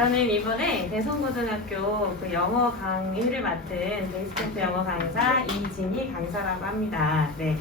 저는 이번에 대성고등학교 그 영어 강의를 맡은 베이스캠프 영어 강사 이진희 강사라고 합니다. 네.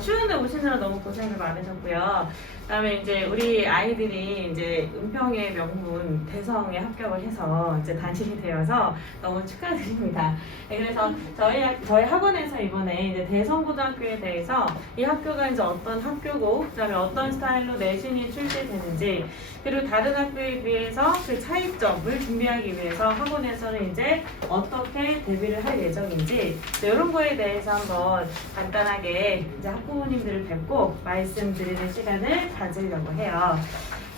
추운데 오시느라 너무 고생을 많으셨고요. 그다음에 이제 우리 아이들이 이제 은평의 명문 대성에 합격을 해서 이제 다니게 되어서 너무 축하드립니다. 네, 그래서 저희 학원에서 이번에 이제 대성고등학교에 대해서 이 학교가 이제 어떤 학교고, 그다음에 어떤 스타일로 내신이 출제되는지, 그리고 다른 학교에 비해서 그 차이점을 준비하기 위해서 학원에서는 이제 어떻게 대비를 할 예정인지 이런 거에 대해서 한번 간단하게 이제 학부모님들을 뵙고 말씀드리는 시간을 가지려고 해요.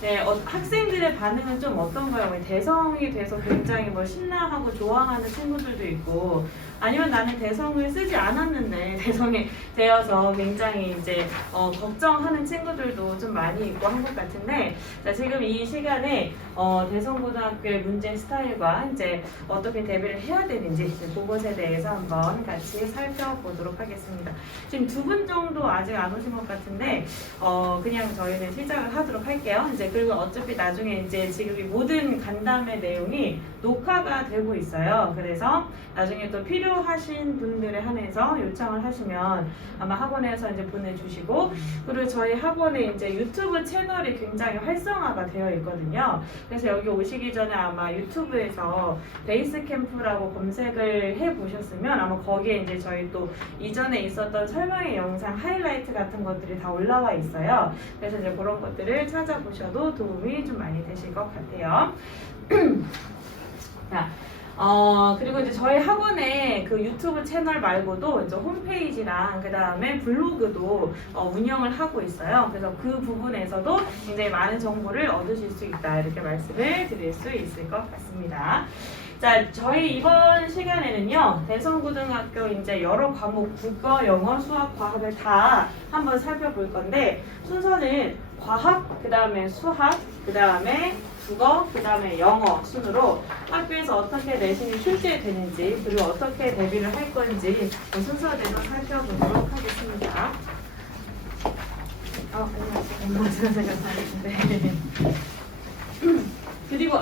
네, 학생들의 반응은 좀 어떤가요? 대성이 돼서 굉장히 뭐 신나하고 좋아하는 친구들도 있고, 아니면 나는 대성을 쓰지 않았는데 대성이 되어서 굉장히 이제 걱정하는 친구들도 좀 많이 있고 한 것 같은데, 자, 지금 이 시간에 대성고등학교의 문제 스타일과 이제 어떻게 대비를 해야 되는지 그것에 대해서 한번 같이 살펴보도록 하겠습니다. 지금 두 분 정도 아직 안 오신 것 같은데 그냥 저희는 시작을 하도록 할게요. 이제 그리고 어차피 나중에 이제 지금 이 모든 간담회 내용이 녹화가 되고 있어요. 그래서 나중에 또 필요하신 분들에 한해서 요청을 하시면 아마 학원에서 이제 보내주시고, 그리고 저희 학원에 이제 유튜브 채널이 굉장히 활성화가 되어 있거든요. 그래서 여기 오시기 전에 아마 유튜브에서 베이스 캠프라고 검색을 해 보셨으면 아마 거기에 이제 저희 또 이전에 있었던 설명의 영상 하이라이트 같은 것들이 다 올라와 있어요. 그래서 이제 그런 것들을 찾아보셔도 도움이 좀 많이 되실 것 같아요. 자, 그리고 이제 저희 학원에 그 유튜브 채널 말고도 이제 홈페이지랑 그 다음에 블로그도 운영을 하고 있어요. 그래서 그 부분에서도 굉장히 많은 정보를 얻으실 수 있다, 이렇게 말씀을 드릴 수 있을 것 같습니다. 자, 저희 이번 시간에는요, 대성고등학교 이제 여러 과목, 국어, 영어, 수학, 과학을 다 한번 살펴볼 건데, 순서는 과학, 그 다음에 수학, 그 다음에 국어, 그 다음에 영어 순으로 학교에서 어떻게 내신이 출제되는지, 그리고 어떻게 대비를 할 건지 순서대로 살펴보도록 하겠습니다. 안녕하세요. 그리고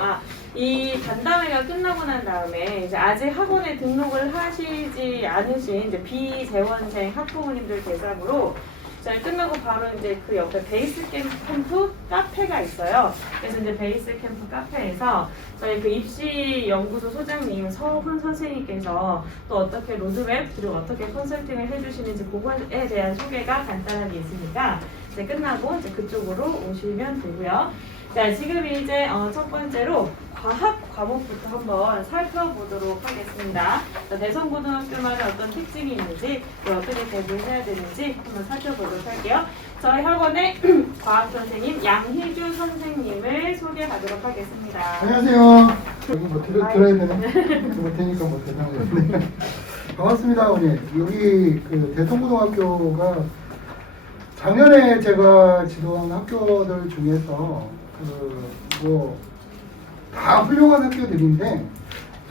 이 간담회가 끝나고 난 다음에 이제 아직 학원에 등록을 하시지 않으신 이제 비재원생 학부모님들 대상으로 저희 끝나고 바로 이제 그 옆에 베이스 캠프 카페가 있어요. 그래서 이제 베이스 캠프 카페에서 저희 그 입시 연구소 소장님 서훈 선생님께서 또 어떻게 로드맵 그리고 어떻게 컨설팅을 해주시는지 그거에 대한 소개가 간단하게 있으니까 이제 끝나고 이제 그쪽으로 오시면 되고요. 자, 지금 이제 첫 번째로 과학 과목부터 한번 살펴보도록 하겠습니다. 자, 대성고등학교마다 어떤 특징이 있는지, 어떻게 대비해야 되는지 한번 살펴보도록 할게요. 저희 학원의 과학 선생님 양희주 선생님을 소개하도록 하겠습니다. 안녕하세요. 여기 뭐 들어야 되나? 못하니까 뭐 대단하네. 반갑습니다, 어머니. 여기 그 대성고등학교가 작년에 제가 지도한 학교들 중에서 다 훌륭한 학교들인데,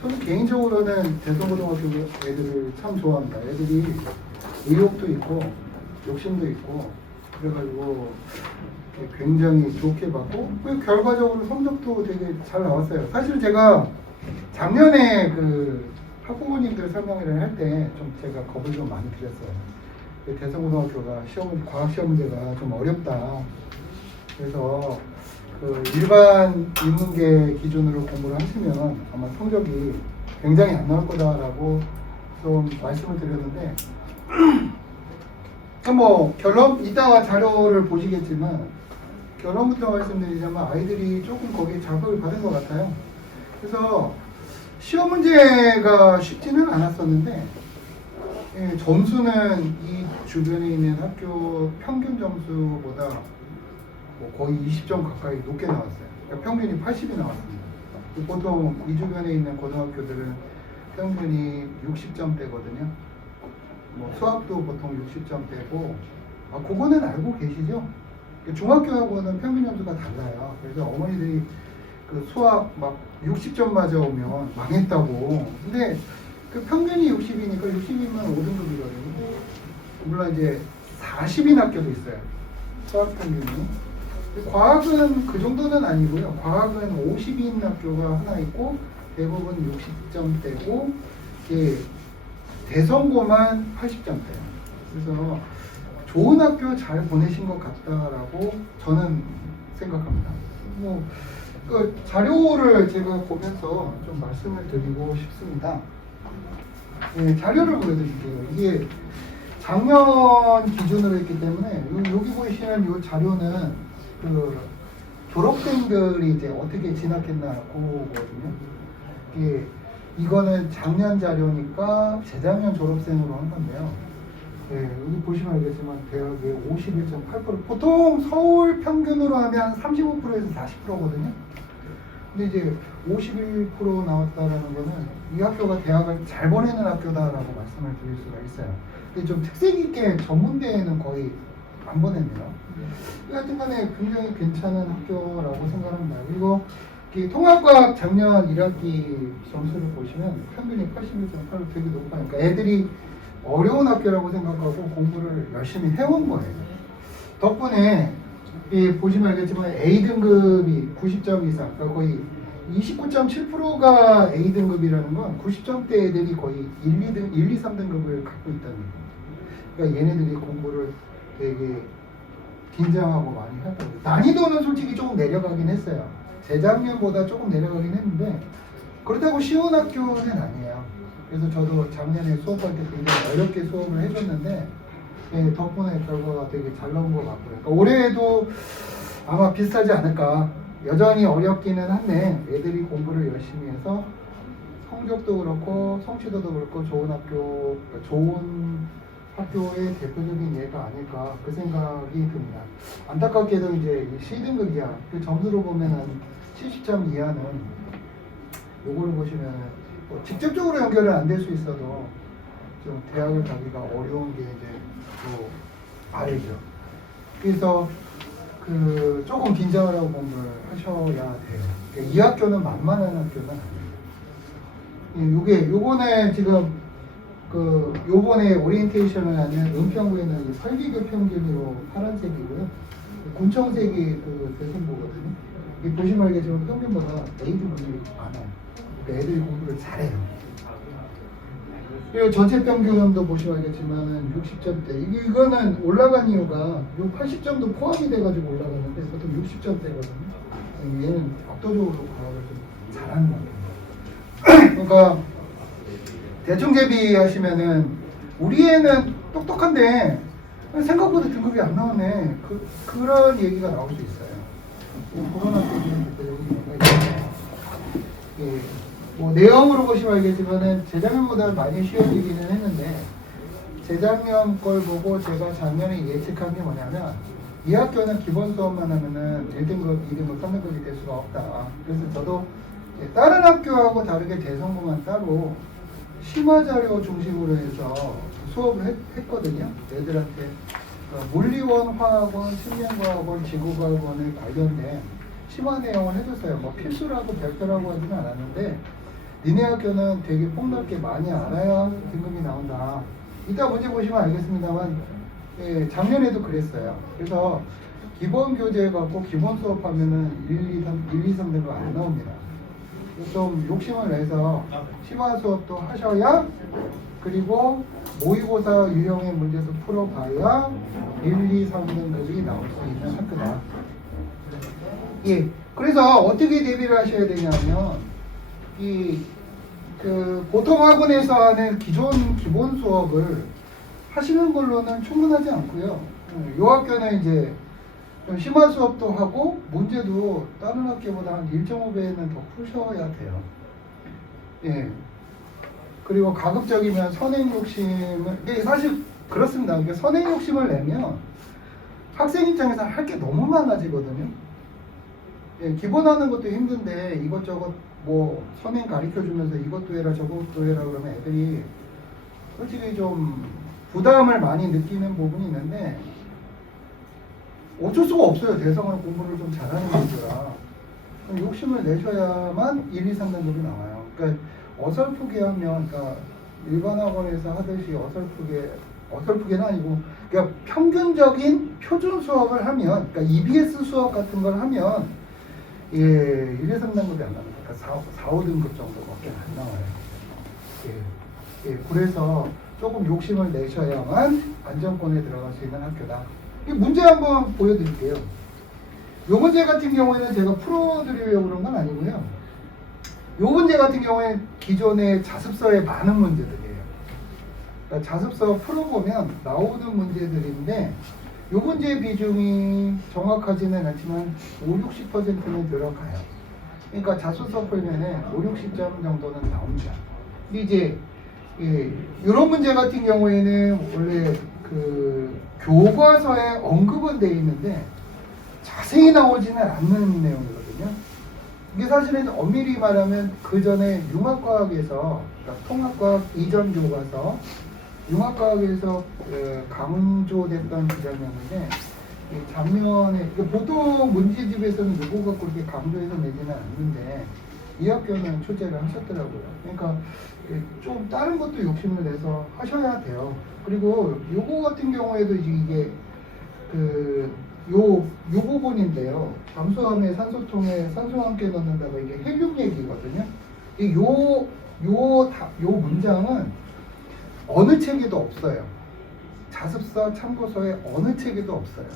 저는 개인적으로는 대성고등학교 애들을 참 좋아합니다. 애들이 의욕도 있고 욕심도 있고 그래가지고 굉장히 좋게 봤고, 결과적으로 성적도 되게 잘 나왔어요. 사실 제가 작년에 그 학부모님들 설명회를 할 때 좀 제가 겁을 좀 많이 드렸어요. 대성고등학교가 과학 시험 문제가 좀 어렵다. 그래서 그 일반 인문계 기준으로 공부를 하시면 아마 성적이 굉장히 안 나올 거다라고 좀 말씀을 드렸는데, 뭐 결론 이따가 자료를 보시겠지만 결론부터 말씀드리자면 아이들이 조금 거기에 자극을 받은 것 같아요. 그래서 시험 문제가 쉽지는 않았었는데, 점수는 이 주변에 있는 학교 평균 점수보다 거의 20점 가까이 높게 나왔어요. 그러니까 평균이 80이 나왔습니다. 보통 이 주변에 있는 고등학교들은 평균이 60점대거든요. 뭐 수학도 보통 60점대고, 그거는 알고 계시죠? 중학교하고는 평균 점수가 달라요. 그래서 어머니들이 그 수학 막 60점 맞아오면 망했다고. 근데 그 평균이 60이니까 60이면 5등급이거든요. 물론 이제 40인 학교도 있어요. 수학 평균이. 과학은 그 정도는 아니고요. 과학은 50인 학교가 하나 있고 대부분 60점대고 대선고만 80점대예요. 그래서 좋은 학교 잘 보내신 것 같다라고 저는 생각합니다. 그 자료를 제가 보면서 좀 말씀을 드리고 싶습니다. 네, 자료를 보여드릴게요. 이게 작년 기준으로 했기 때문에 여기 보이시는 이 자료는 그 졸업생들이 이제 어떻게 진학했나 그거거든요. 이거는 작년 자료니까 재작년 졸업생으로 한 건데요. 네, 여기 보시면 알겠지만 대학의 51.8% 보통 서울 평균으로 하면 한 35%에서 40%거든요. 근데 이제 51% 나왔다라는 거는 이 학교가 대학을 잘 보내는 학교다라고 말씀을 드릴 수가 있어요. 근데 좀 특색 있게 전문대에는 거의 안 보냈네요. 하여튼 간에 굉장히 괜찮은 학교라고 생각합니다. 그리고 통합과학 작년 1학기 점수를 보시면 평균이 81.8로 되게 높아요. 그러니까 애들이 어려운 학교라고 생각하고 공부를 열심히 해온 거예요. 덕분에 보시면 알겠지만 A등급이 90점 이상, 그러니까 거의 29.7%가 A등급이라는 건 90점대 애들이 거의 1, 2, 3등급을 갖고 있다는 거예요. 그러니까 얘네들이 공부를 되게 긴장하고 많이 하고, 난이도는 솔직히 조금 내려가긴 했어요. 재작년보다 조금 내려가긴 했는데 그렇다고 쉬운 학교는 아니에요. 그래서 저도 작년에 수업할 때 굉장히 어렵게 수업을 해줬는데 덕분에 결과가 되게 잘 나온 것 같고요. 그러니까 올해에도 아마 비슷하지 않을까. 여전히 어렵기는 한데 애들이 공부를 열심히 해서 성적도 그렇고 성취도도 그렇고 좋은 학교의 대표적인 예가 아닐까 그 생각이 듭니다. 안타깝게도 이제 C등급 이하 그 점수로 보면 한 70점 이하는 요거를 보시면 직접적으로 연결은 안 될 수 있어도 좀 대학을 가기가 어려운 게 이제 또 알죠. 그래서 그 조금 긴장을 하고 공부를 하셔야 돼요. 이 학교는 만만한 학교는 아니에요. 요번에 지금 요번에 오리엔테이션을 하는 은평구에는 설계교 평균으로 파란색이고요. 군청색이 그 대승보거든요. 이 보시면 알겠지만 평균보다 A등급이 많아요. 그러니까 애들이 공부를 잘해요. 그리고 전체 평균도 보시면 알겠지만 60점대. 이거는 올라간 이유가 요 80점도 포함이 돼가지고 올라가는데 보통 60점대거든요. 얘는 압도적으로 과학을 좀 잘하는 것 같아요. 그러니까 대충 대비하시면은 우리 애는 똑똑한데 생각보다 등급이 안 나오네. 그런 얘기가 나올 수 있어요. 코로나 때문에 뭐 내용으로 보시면 알겠지만은 재작년보다 많이 쉬워지기는 했는데 재작년 걸 보고 제가 작년에 예측한 게 뭐냐면 이 학교는 기본 수업만 하면은 1등급, 2등급, 3등급이 될 수가 없다. 그래서 저도 다른 학교하고 다르게 대성공만 따로 심화 자료 중심으로 해서 수업을 했거든요. 애들한테 물리원, 화학원, 식량과학원, 지구과학원에 관련된 심화 내용을 해줬어요. 뭐 필수라고 별표라고 하지는 않았는데 니네 학교는 되게 폭넓게 많이 알아야 등급이 나온다. 이따 문제 보시면 알겠습니다만 작년에도 그랬어요. 그래서 기본 교재 갖고 기본 수업하면은 1, 2, 3등급 안 나옵니다. 좀 욕심을 내서 심화 수업도 하셔야 그리고 모의고사 유형의 문제도 풀어봐야 1, 2, 3등급이 나올 수 있는 학교다. 예. 그래서 어떻게 대비를 하셔야 되냐면 보통 학원에서 하는 기본 수업을 하시는 걸로는 충분하지 않고요. 이 학교는 이제 좀 심화 수업도 하고 문제도 다른 학교보다 한 1.5배는 더 푸셔야 돼요. 예. 그리고 가급적이면 선행 욕심을 사실 그렇습니다. 그러니까 선행 욕심을 내면 학생 입장에서 할 게 너무 많아지거든요. 예, 기본하는 것도 힘든데 이것저것 뭐 선행 가르쳐 주면서 이것도 해라 저것도 해라 그러면 애들이 솔직히 좀 부담을 많이 느끼는 부분이 있는데 어쩔 수가 없어요. 대성을 공부를 좀 잘하는 분들아 욕심을 내셔야만 1, 2, 3등급이 나와요. 그러니까 어설프게 하면 그러니까 일반 학원에서 하듯이 어설프게 어설프게는 아니고 그러니까 평균적인 표준 수업을 하면 그러니까 EBS 수업 같은 걸 하면 1, 2, 3등급이 안 나옵니다. 그러니까 4, 5등급 정도밖에 안 나와요. 그래서 조금 욕심을 내셔야만 안정권에 들어갈 수 있는 학교다. 이 문제 한번 보여드릴게요. 요 문제 같은 경우에는 제가 풀어드리려고 그런 건 아니고요. 요 문제 같은 경우에 기존의 자습서에 많은 문제들이에요. 그러니까 자습서 풀어보면 나오는 문제들인데 요 문제 비중이 정확하지는 않지만 5, 60%는 들어가요. 그러니까 자습서 풀면은 5, 60점 정도는 나옵니다. 근데 이제 이런 문제 같은 경우에는 원래 그 교과서에 언급은 돼 있는데 자세히 나오지는 않는 내용이거든요. 이게 사실은 엄밀히 말하면 그 전에 융합과학에서 그러니까 통합과학 이전 교과서 융합과학에서 강조됐던 주장이었는데 작년에 보통 문제집에서는 요거 갖고 그렇게 강조해서 내지는 않는데 이 학교는 초재를 하셨더라고요. 그러니까 좀 다른 것도 욕심을 내서 하셔야 돼요. 그리고 요거 같은 경우에도 이게 요 부분인데요. 잠수함에 산소통에 산소와 함께 넣는다가 이게 헬륨 얘기거든요. 요 문장은 어느 책에도 없어요. 자습서 참고서에 어느 책에도 없어요.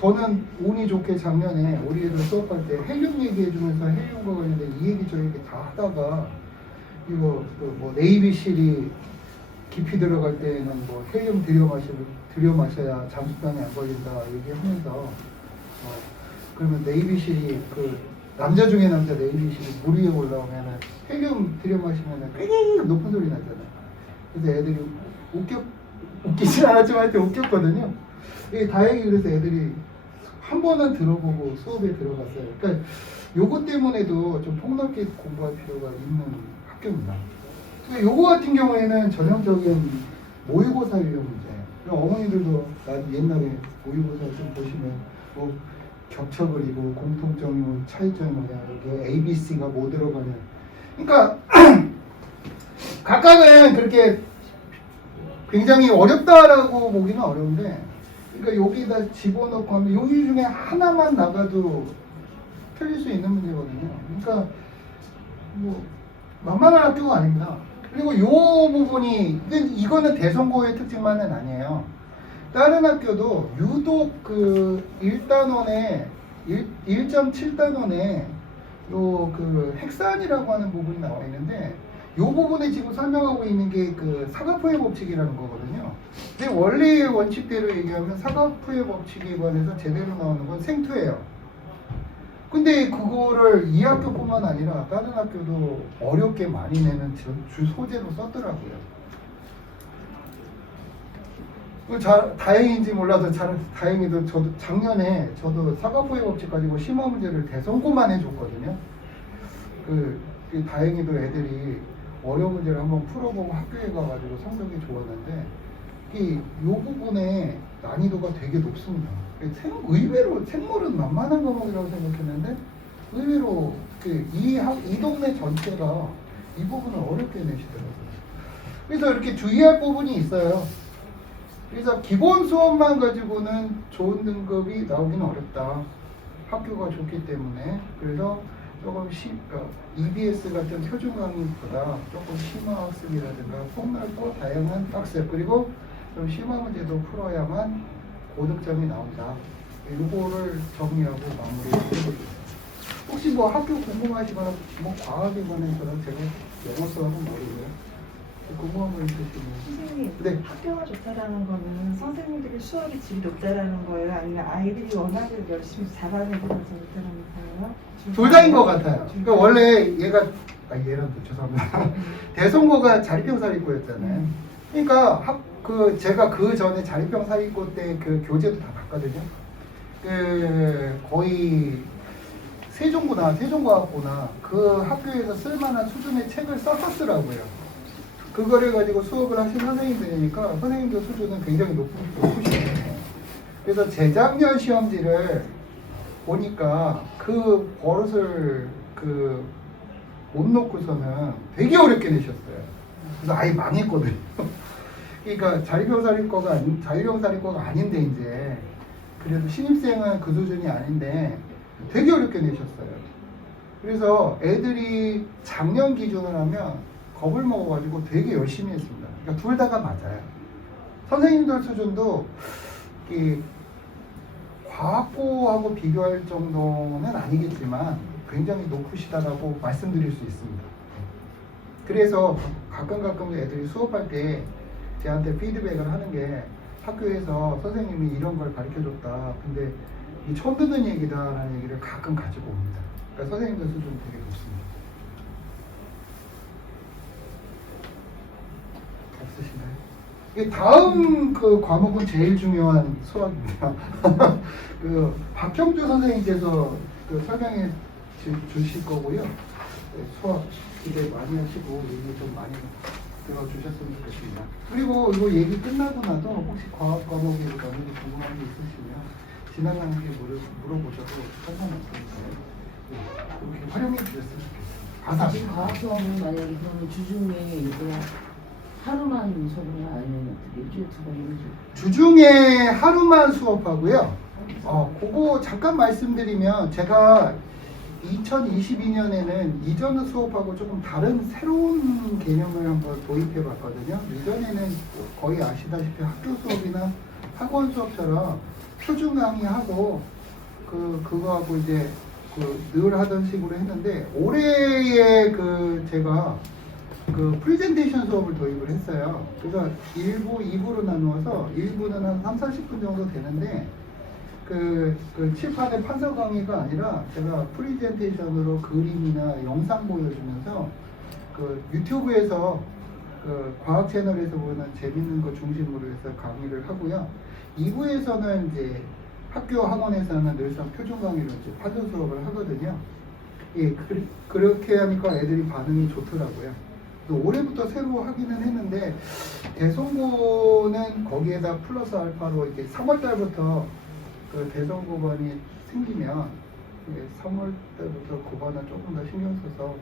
저는 운이 좋게 작년에 우리 애들 수업할 때 헬륨 얘기해주면서 헬륨과 관련된 이 얘기 저 얘기 다 하다가 이거 뭐 네이비실이 깊이 들어갈 때에는 뭐 헬륨 들여 마셔야 잠수병에 안 걸린다 얘기하면서 그러면 네이비실이 그 남자 중에 남자 네이비실이 물 위에 올라오면은 헬륨 들여 마시면은 꽤 높은 소리 나잖아요. 그래서 애들이 웃기진 않았지만 하여튼 웃겼거든요. 다행히 그래서 애들이 한 번은 들어보고 수업에 들어갔어요. 그러니까 요거 때문에도 좀 폭넓게 공부할 필요가 있는 학교입니다. 그러니까 요거 같은 경우에는 전형적인 모의고사 유형 문제예요. 어머니들도 옛날에 모의고사 좀 보시면 뭐 겹쳐 그리고 공통점이 뭐 차이점이 뭐냐 이렇게 ABC가 뭐 들어가냐. 그러니까 각각은 그렇게 굉장히 어렵다라고 보기는 어려운데 그러니까 여기다 집어넣고 하면 여기 중에 하나만 나가도 틀릴 수 있는 문제거든요. 그러니까 뭐 만만한 학교가 아닙니다. 그리고 요 부분이 이거는 대선고의 특징만은 아니에요. 다른 학교도 유독 그 1단원에 1.7단원에 요 그 핵산이라고 하는 부분이 나와 있는데 요 부분에 지금 설명하고 있는 게 그 사각포의 법칙이라는 거거든요. 근데 원래의 원칙대로 얘기하면 사각포의 법칙에 관해서 제대로 나오는 건 생투예요. 근데 그거를 이 학교뿐만 아니라 다른 학교도 어렵게 많이 내는 주 소재로 썼더라고요. 다행인지 몰라도 다행히도 저도 작년에 사과포의 법칙 가지고 심화 문제를 대선고만 해줬거든요. 다행히도 애들이 어려운 문제를 한번 풀어보고 학교에 가가지고 성적이 좋았는데 이 부분에 난이도가 되게 높습니다. 의외로 생물은 만만한 과목이라고 생각했는데 의외로 이 동네 전체가 이 부분을 어렵게 내시더라고요. 그래서 이렇게 주의할 부분이 있어요. 그래서 기본 수업만 가지고는 좋은 등급이 나오기는 어렵다. 학교가 좋기 때문에. 그래서 조금 EBS 같은 표준 강의보다 조금 심화 학습이라든가 폭넓고 다양한 학습 그리고 좀 심화 문제도 풀어야만 고득점이 나온다. 이거를 정리하고 마무리해드리겠습니다. 혹시 뭐 학교 궁금하시거나 뭐 과학에 관해서는 제가 영어 수업은 모르고요. 궁금한 거 있으시면. 선생님, 네. 학교가 좋다라는 거는 선생님들이 수업이 질이 높다라는 거예요? 아니면 아이들이 워낙에 열심히 잘하는 거라서 좋다라는 거예요? 둘 다인 것 같아요. 그러니까 원래 얘랑 죄송합니다. 대성고가 자립형사립고였잖아요. 그러니까 제가 그 전에 자립형사립고 때 그 교재도 다 봤거든요. 거의 세종과학고나 그 학교에서 쓸만한 수준의 책을 썼었더라고요. 그거를 가지고 수업을 하신 선생님들이니까 선생님들 수준은 굉장히 높으시거든요. 그래서 재작년 시험지를 보니까 그 버릇을 못 놓고서는 되게 어렵게 내셨어요. 그래서 아예 망했거든요. 그러니까 자유병사리과가 아닌데 이제 그래도 신입생은 그 수준이 아닌데 되게 어렵게 내셨어요. 그래서 애들이 작년 기준으로 하면 겁을 먹어가지고 되게 열심히 했습니다. 그러니까 둘 다가 맞아요. 선생님들 수준도 이 과학고하고 비교할 정도는 아니겠지만 굉장히 높으시다라고 말씀드릴 수 있습니다. 그래서 가끔 애들이 수업할 때 저한테 피드백을 하는 게 학교에서 선생님이 이런 걸 가르쳐줬다. 근데 이 처음 듣는 얘기다라는 얘기를 가끔 가지고 옵니다. 그러니까 선생님들 수준 되게 높습니다. 없으신가요? 이게 다음 그 과목은 제일 중요한 수학입니다. 그 박형주 선생님께서 그 설명해 주실 거고요. 네, 수학 기대 많이 하시고 얘기 좀 많이 들어주셨으면 좋겠습니다. 그리고 이거 얘기 끝나고 나도 혹시 과학 과목에 관해서 궁금한 게 있으시면 지나가는 게 물어보셔도 상관없으니까요. 네, 그렇게 활용해 주셨으면 좋겠습니다. 지금 과학 수업은 만약에 그러면 주중에 이거 하루만 수업이냐 아니면 어떻게 일주일에 두 번이죠? 주중에 하루만 수업하고요. 그거 잠깐 말씀드리면 제가 2022년에는 이전 수업하고 조금 다른 새로운 개념을 한번 도입해 봤거든요. 이전에는 거의 아시다시피 학교 수업이나 학원 수업처럼 표준 강의하고 그거하고 이제 늘 하던 식으로 했는데 올해에 제가 프레젠테이션 수업을 도입을 했어요. 그래서 1부, 2부로 나누어서 1부는 한 3, 40분 정도 되는데 칠판의 판서 강의가 아니라 제가 프레젠테이션으로 그림이나 영상 보여주면서 유튜브에서 과학 채널에서 보는 재밌는 거 중심으로 해서 강의를 하고요. 2부에서는 이제 학교 학원에서는 늘상 표준 강의로 이제 파전 수업을 하거든요. 예, 그렇게 하니까 애들이 반응이 좋더라고요. 올해부터 새로 하기는 했는데 대선고는 거기에다 플러스 알파로 이렇게 3월 달부터 대선고반이 생기면 3월 달부터 고반을 조금 더 신경 써서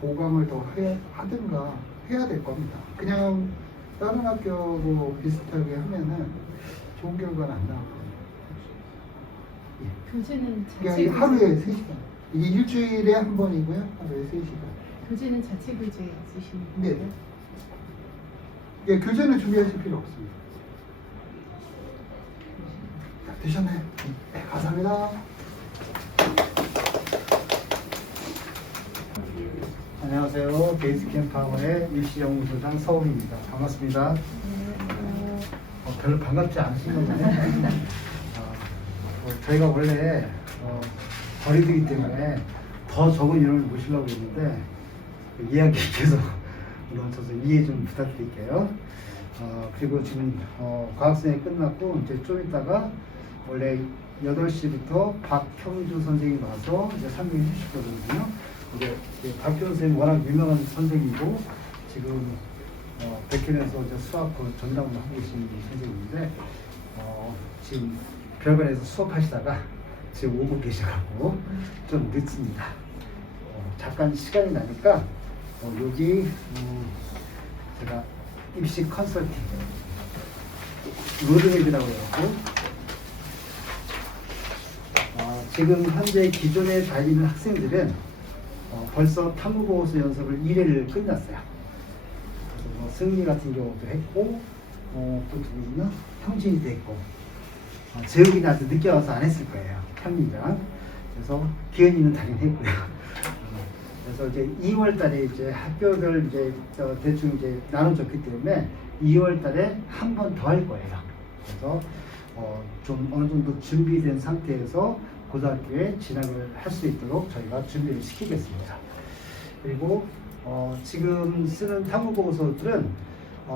보강을 더 하든가 해야 될 겁니다. 그냥 다른 학교하고 비슷하게 하면은 좋은 결과는 안 나올 겁니다. 예. 교재는 이게 자체 하루에 3시간. 이게 일주일에 한 번이고요. 하루에 3시간. 교재는 자체 교재 쓰시는 네. 거예요? 예, 교재는 준비하실 필요 없습니다. 자, 되셨나요? 네, 감사합니다. 안녕하세요. 베이스캠파워의 입시연구소장 서울입니다. 반갑습니다. 별로 반갑지 않으신 거잖아요. 저희가 원래 거리두기 때문에 더 적은 인원을 모시려고 했는데 이야기 계속 넘쳐서 이해 좀 부탁드릴게요. 그리고 지금 과학생이 끝났고 이제 좀 있다가 원래 8시부터 박형주 선생님이 와서 이제 설명해 주실 거거든요. 이제 박형주 선생님 워낙 유명한 선생님이고 지금 백현에서 이제 수학 전담을 하고 계신 선생님인데 지금 별관에서 수업하시다가 지금 오고 계셔갖고 좀 늦습니다. 잠깐 시간이 나니까 여기 제가 입시 컨설팅 로드맵이라고 해갖고 지금 현재 기존에 다니는 학생들은 벌써 탐구보고서 연습을 1회를 끝났어요. 승리 같은 경우도 했고 또 누구나 형진이도 했고 재욱이는 아주 늦게 와서 안 했을 거예요. 현민이랑. 그래서 기현이는 다긴 했고요. 그래서 이제 2월 달에 이제 학교를 이제 대충 이제 나눠줬기 때문에 2월 달에 한 번 더 할 거예요. 그래서 좀 어느 정도 준비된 상태에서 고등학교에 진학을 할 수 있도록 저희가 준비를 시키겠습니다. 그리고 지금 쓰는 탐구보고서들은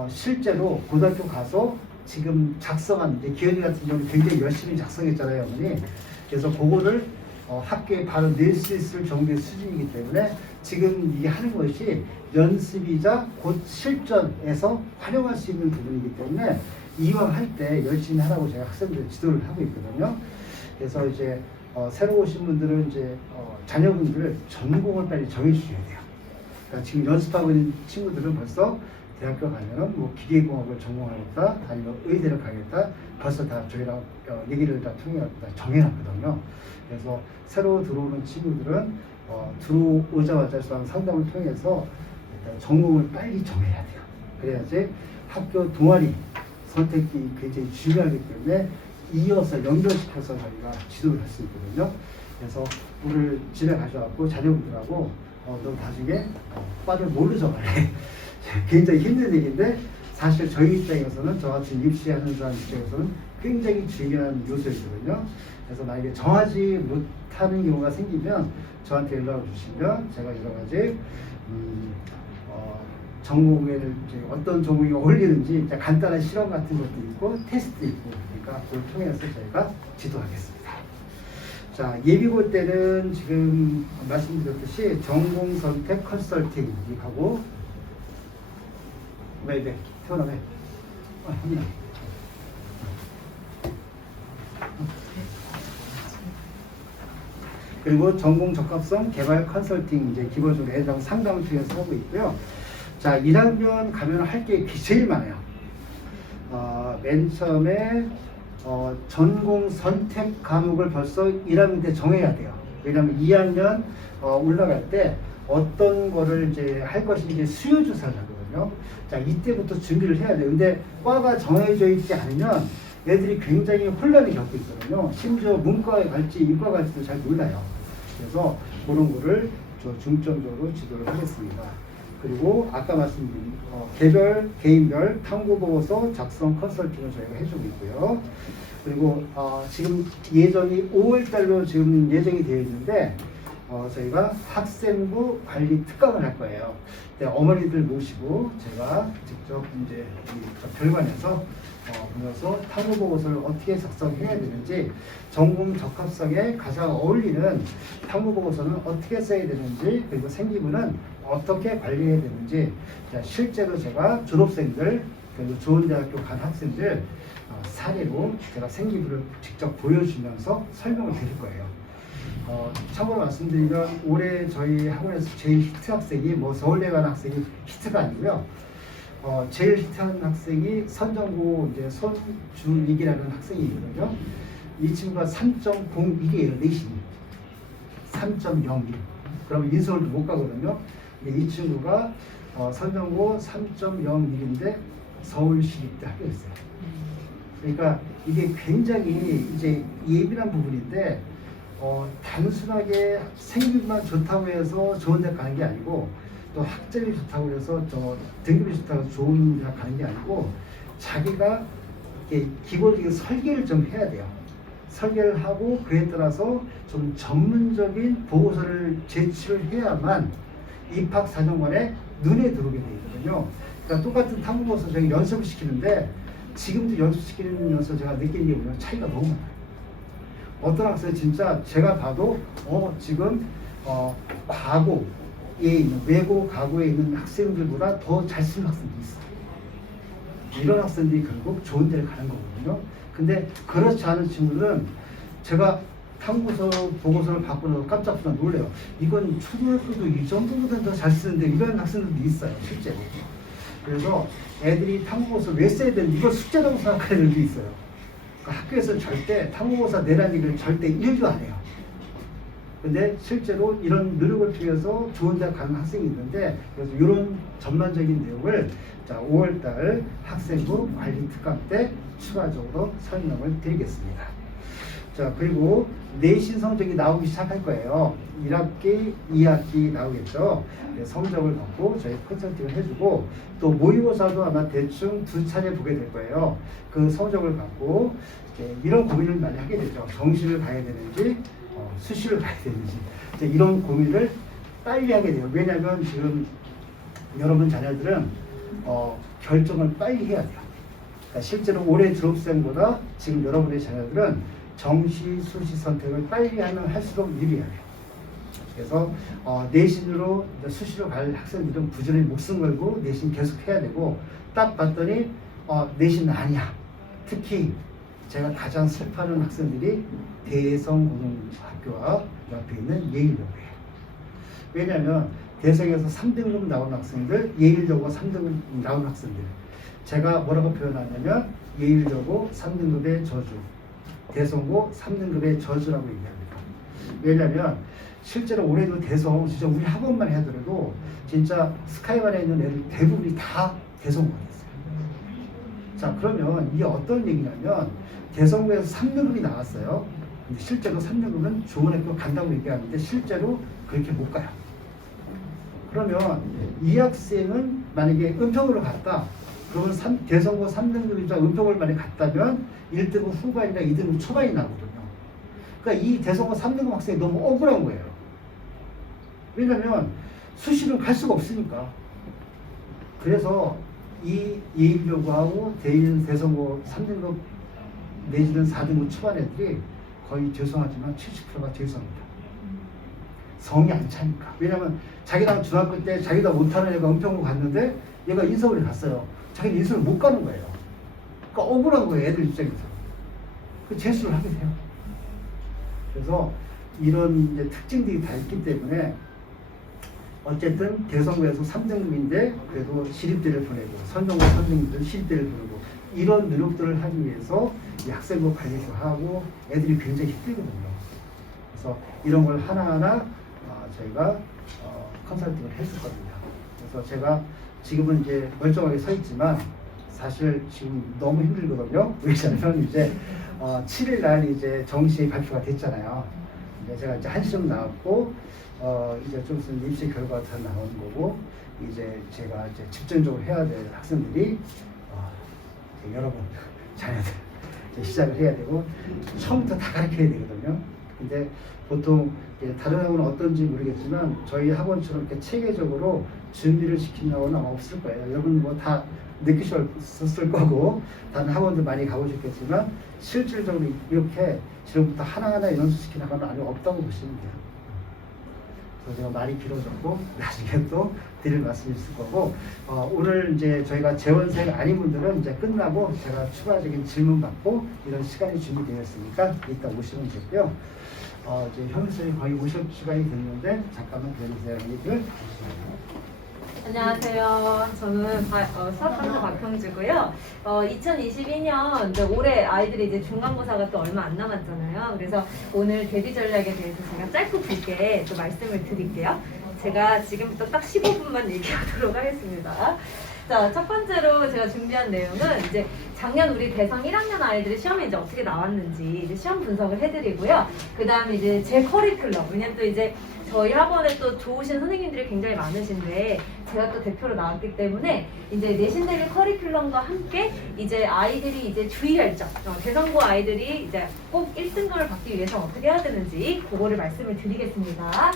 실제로 고등학교 가서 지금 작성한 이제 기현이 같은 경우는 굉장히 열심히 작성했잖아요, 어머니. 그래서 그거를 학교에 바로 낼 수 있을 정도의 수준이기 때문에 지금 이게 하는 것이 연습이자 곧 실전에서 활용할 수 있는 부분이기 때문에 이왕 할 때 열심히 하라고 제가 학생들 지도를 하고 있거든요. 그래서 이제 새로 오신 분들은 이제 자녀분들 전공을 빨리 정해주셔야 돼요. 그러니까 지금 연습하고 있는 친구들은 벌써 대학교 가면은 뭐 기계공학을 전공하겠다, 아니면 의대를 가겠다, 벌써 다 저희랑 얘기를 다 통해 다 정해놨거든요. 그래서 새로 들어오는 친구들은 들어오자마자 상담을 통해서 일단 전공을 빨리 정해야 돼요. 그래야지 학교 동아리 선택이 굉장히 중요하기 때문에 이어서 연결시켜서 저희가 지도를 할 수 있거든요. 그래서 오늘 집에 가셔갖고 자녀분들하고 너 나중에 과를 뭘로 정할래? 굉장히 힘든 얘기인데 사실 저희 입장에서는 저 같은 입시하는 사람 입장에서는 굉장히 중요한 요소이거든요. 그래서 만약에 정하지 못하는 경우가 생기면 저한테 연락을 주시면 제가 여러 가지 전공에는 어떤 전공이 어울리는지 간단한 실험 같은 것도 있고 테스트 있고 그러니까 그걸 통해서 저희가 지도하겠습니다. 자, 예비고 때는 지금 말씀드렸듯이 전공 선택 컨설팅하고 네, 태어나 왜? 형님. 그리고 전공 적합성 개발 컨설팅 이제 기본적으로 애들하고 상담을 통해서 하고 있고요. 자, 1학년 가면 할 게 제일 많아요. 맨 처음에 전공 선택 과목을 벌써 1학년 때 정해야 돼요. 왜냐하면 2학년 올라갈 때 어떤 거를 이제 할 것인지 수요 조사를 하거든요. 자, 이때부터 준비를 해야 돼요. 근데 과가 정해져 있지 않으면 애들이 굉장히 혼란을 겪고 있거든요. 심지어 문과에 갈지 이과 갈지도 잘 몰라요. 그래서 그런 거를 중점적으로 지도를 하겠습니다. 그리고 아까 말씀드린 개별, 개인별 탐구보고서 작성 컨설팅을 저희가 해주고 있고요. 그리고 지금 예정이 5월달로 지금 예정이 되어 있는데 저희가 학생부 관리 특강을 할 거예요. 어머니들 모시고 제가 직접 이제 별관에서 보면서 탐구보고서를 어떻게 작성해야 되는지 전공 적합성에 가장 어울리는 탐구보고서는 어떻게 써야 되는지 그리고 생기부는 어떻게 관리해야 되는지 실제로 제가 졸업생들 그리고 좋은 대학교 간 학생들 사례로 제가 생기부를 직접 보여주면서 설명을 드릴 거예요. 참고로 말씀드리면 올해 저희 학원에서 제일 히트 학생이 뭐 서울대 간 학생이 히트가 아니고요. 제일 히트한 학생이 선정고 이제 손준익이라는 학생이거든요. 이 친구가 3.01이에요. 내신이 3.01. 그러면 인서울도 못 가거든요. 이 친구가 선정고 3.01인데 서울시립대 합격했어요. 그러니까 이게 굉장히 이제 예민한 부분인데 단순하게 생기만 좋다고 해서 좋은 데 가는 게 아니고 또 학점이 좋다고 해서 등급이 좋다고 해서 좋은 데 가는 게 아니고 자기가 기본적인 설계를 좀 해야 돼요. 설계를 하고 그에 따라서 좀 전문적인 보고서를 제출을 해야만 입학사정관에 눈에 들어오게 되거든요. 그러니까 똑같은 탐구보고서 저희 연습을 시키는데 지금도 연습시키면서 제가 느낀 게 뭐냐면 차이가 너무 많아요. 어떤 학생은 진짜 제가 봐도 지금 과거에 있는 외고 과거에 있는 학생들보다 더 잘 쓰는 학생들이 있어요. 이런 학생들이 결국 좋은 데를 가는 거거든요. 근데 그렇지 않은 친구들은 제가 탐구서 보고서를 받고 나서 깜짝 놀래요. 이건 초등학교도 이 정도보다 더 잘 쓰는데 이런 학생들도 있어요. 실제로. 그래서 애들이 탐구보고서 왜 써야 되는지 이걸 숙제라고 생각하는 애들도 있어요. 그러니까 학교에서 절대 탐구보고서 내라는 얘기를 절대 1도 안 해요. 근데 실제로 이런 노력을 통해서 좋은 데 가는 학생이 있는데 그래서 이런 전반적인 내용을 5월달 학생부 관리 특강 때 추가적으로 설명을 드리겠습니다. 자, 그리고 내신 성적이 나오기 시작할 거예요. 1학기, 2학기 나오겠죠. 네, 성적을 받고 저희 컨설팅을 해주고 또 모의고사도 아마 대충 2차례 보게 될 거예요. 그 성적을 받고 이런 고민을 많이 하게 되죠. 정시를 가야 되는지 수시를 가야 되는지 이런 고민을 빨리 하게 돼요. 왜냐하면 지금 여러분 자녀들은 결정을 빨리 해야 돼요. 그러니까 실제로 올해 졸업생보다 지금 여러분의 자녀들은 정시, 수시 선택을 빨리 하면 할수록 유리해요. 그래서 내신으로 수시로 갈 학생들은 부지런히 목숨 걸고 내신 계속 해야 되고 딱 봤더니 내신 아니야. 특히 제가 가장 슬퍼하는 학생들이 대성고등학교와 옆에 있는 예일여고예요. 왜냐하면 대성에서 3등급 나온 학생들, 예일여고 3등급 나온 학생들. 제가 뭐라고 표현하냐면 예일여고 3등급의 저주, 대성고 3등급의 저주라고 얘기합니다. 왜냐면 실제로 올해도 대성, 진짜 우리 학원만 해더라도 진짜 스카이반에 있는 애들 대부분이 다 대성고였어요. 자, 그러면 이게 어떤 얘기냐면 대성고에서 3등급이 나왔어요. 근데 실제로 3등급은 좋은 학교 간다고 얘기하는데 실제로 그렇게 못 가요. 그러면 이 학생은 만약에 은평으로 갔다. 그러면 대성고 3등급이자 은평을 만약에 갔다면 1등급 후반이나 2등급 초반이 나거든요. 그러니까 이 대성고 3등급 학생이 너무 억울한 거예요. 왜냐면 수시로 갈 수가 없으니까. 그래서 이 예일여고하고 대성고 3등급 내지는 4등급 초반 애들이 거의 죄송하지만 70%가 재수합니다. 성이 안 차니까. 왜냐면 자기가 중학교 때 자기가 못하는 애가 은평으로 갔는데 얘가 인서울에 갔어요. 자기는 인서울 못 가는 거예요. 그러니까 억울한 거예요. 애들 입장에서. 그 재수를 하게 돼요. 그래서 이런 이제 특징들이 다 있기 때문에 어쨌든 대성고에서 3등급인데 그래도 시립대를 보내고 선정고 선생님들 시립대를 보내고 이런 노력들을 하기 위해서 이 학생부 관리도 하고 애들이 굉장히 힘들거든요. 그래서 이런 걸 하나하나 저희가 컨설팅을 했을 겁니다. 그래서 제가 지금은 이제 멀쩡하게 서 있지만 사실 지금 너무 힘들거든요. 왜냐면 이제 7일 날 이제 정시 발표가 됐잖아요. 이제 제가 이제 한시름 나왔고 이제 좀 있으면 입시 결과가 다 나오는 거고 이제 제가 이제 집중적으로 해야 될 학생들이 여러분 자녀들 시작을 해야 되고 처음부터 다 가르쳐야 되거든요. 근데 보통 다른 학원은 어떤지 모르겠지만 저희 학원처럼 이렇게 체계적으로 준비를 시키는 학원은 아마 없을 거예요. 여러분 뭐 다 느끼셨을 거고 다른 학원도 많이 가보셨겠지만 실질적으로 이렇게 지금부터 하나하나 연수시키는 학원은 아직 없다고 보시면 돼요. 그래서 제가 말이 길어졌고 나중에 또 드릴 말씀이 있을 거고 오늘 이제 저희가 재원생 아닌 분들은 이제 끝나고 제가 추가적인 질문 받고 이런 시간이 준비되어 있으니까 이따 오시면 되고요. 이제 현수님 거의 오실 시간이 됐는데 잠깐만 기다리세요. 얘기를. 안녕하세요. 저는 수학강사 박형주고요. 2022년 이제 올해 아이들이 이제 중간고사가 또 얼마 안 남았잖아요. 그래서 오늘 대비 전략에 대해서 제가 짧고 굵게 또 말씀을 드릴게요. 제가 지금부터 딱 15분만 얘기하도록 하겠습니다. 자, 첫 번째로 제가 준비한 내용은 이제 작년 우리 대상 1학년 아이들이 시험에 이제 어떻게 나왔는지 이제 시험 분석을 해드리고요. 그 다음에 이제 제 커리큘럼, 왜냐면 또 이제 저희 학원에 또 좋으신 선생님들이 굉장히 많으신데 제가 또 대표로 나왔기 때문에 이제 내신 대비 커리큘럼과 함께 이제 아이들이 이제 주의할 점, 대상고 아이들이 이제 꼭 1등급을 받기 위해서 어떻게 해야 되는지 그거를 말씀을 드리겠습니다.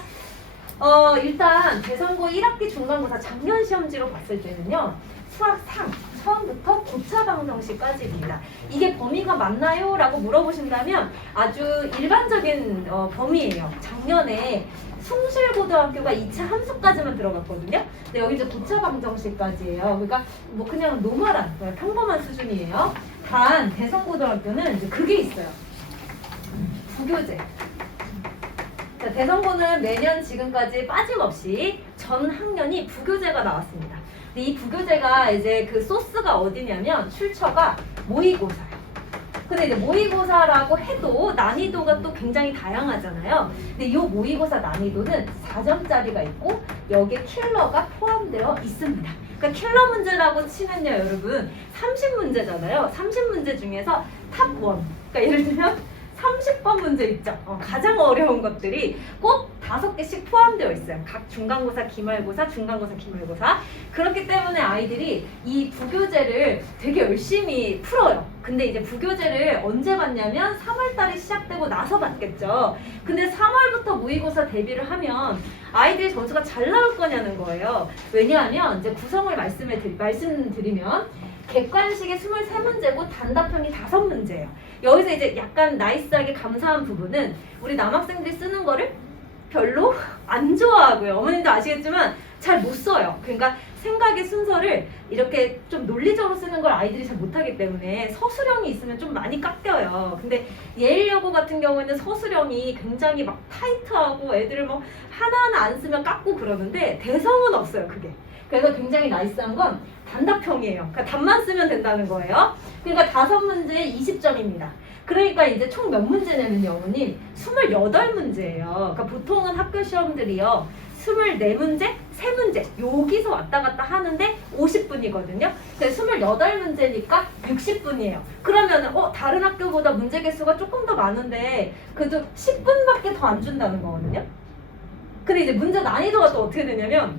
일단 대상고 1학기 중간고사 작년 시험지로 봤을 때는요. 수학 3, 처음부터 고차 방정식까지입니다. 이게 범위가 맞나요? 라고 물어보신다면 아주 일반적인 범위예요. 작년에 숭실고등학교가 2차 함수까지만 들어갔거든요. 근데 여기 이제 고차 방정식까지예요. 그러니까 뭐 그냥 노멀한, 평범한 수준이에요. 단 대성고등학교는 이제 그게 있어요. 부교재. 자, 대성고는 매년 지금까지 빠짐없이 전 학년이 부교재가 나왔습니다. 근데 이 부교재가 이제 그 소스가 어디냐면 출처가 모의고사예요. 근데 이제 모의고사라고 해도 난이도가 또 굉장히 다양하잖아요. 근데 이 모의고사 난이도는 4점짜리가 있고 여기에 킬러가 포함되어 있습니다. 그러니까 킬러 문제라고 치면요, 여러분 30문제잖아요. 30문제 중에서 탑 1. 그러니까 예를 들면 30번 문제 있죠. 가장 어려운 것들이 꼭 5개씩 포함되어 있어요. 각 중간고사, 기말고사, 중간고사, 기말고사. 그렇기 때문에 아이들이 이 부교재를 되게 열심히 풀어요. 근데 이제 부교재를 언제 받냐면 3월달에 시작되고 나서 받겠죠. 근데 3월부터 모의고사 대비를 하면 아이들의 점수가 잘 나올 거냐는 거예요. 왜냐하면 이제 구성을 말씀드리면 객관식이 23문제고 단답형이 5문제예요. 여기서 이제 약간 나이스하게 감사한 부분은 우리 남학생들이 쓰는 거를 별로 안 좋아하고요. 어머님도 아시겠지만 잘 못 써요. 그러니까 생각의 순서를 이렇게 좀 논리적으로 쓰는 걸 아이들이 잘 못하기 때문에 서술형이 있으면 좀 많이 깎여요. 근데 예일여고 같은 경우에는 서술형이 굉장히 막 타이트하고 애들을 뭐 하나하나 안 쓰면 깎고 그러는데 대성은 없어요, 그게. 그래서 굉장히 나이스한 건 단답형이에요. 그러니까 답만 쓰면 된다는 거예요. 그러니까 5문제에 20점입니다. 그러니까 이제 총 몇 문제 내면요, 어머님? 28문제예요. 그러니까 보통은 학교 시험들이요. 24문제, 3문제 여기서 왔다 갔다 하는데 50분이거든요. 그래서 28문제니까 60분이에요. 그러면 다른 학교보다 문제 개수가 조금 더 많은데 그래도 10분밖에 더 안 준다는 거거든요. 근데 이제 문제 난이도가 또 어떻게 되냐면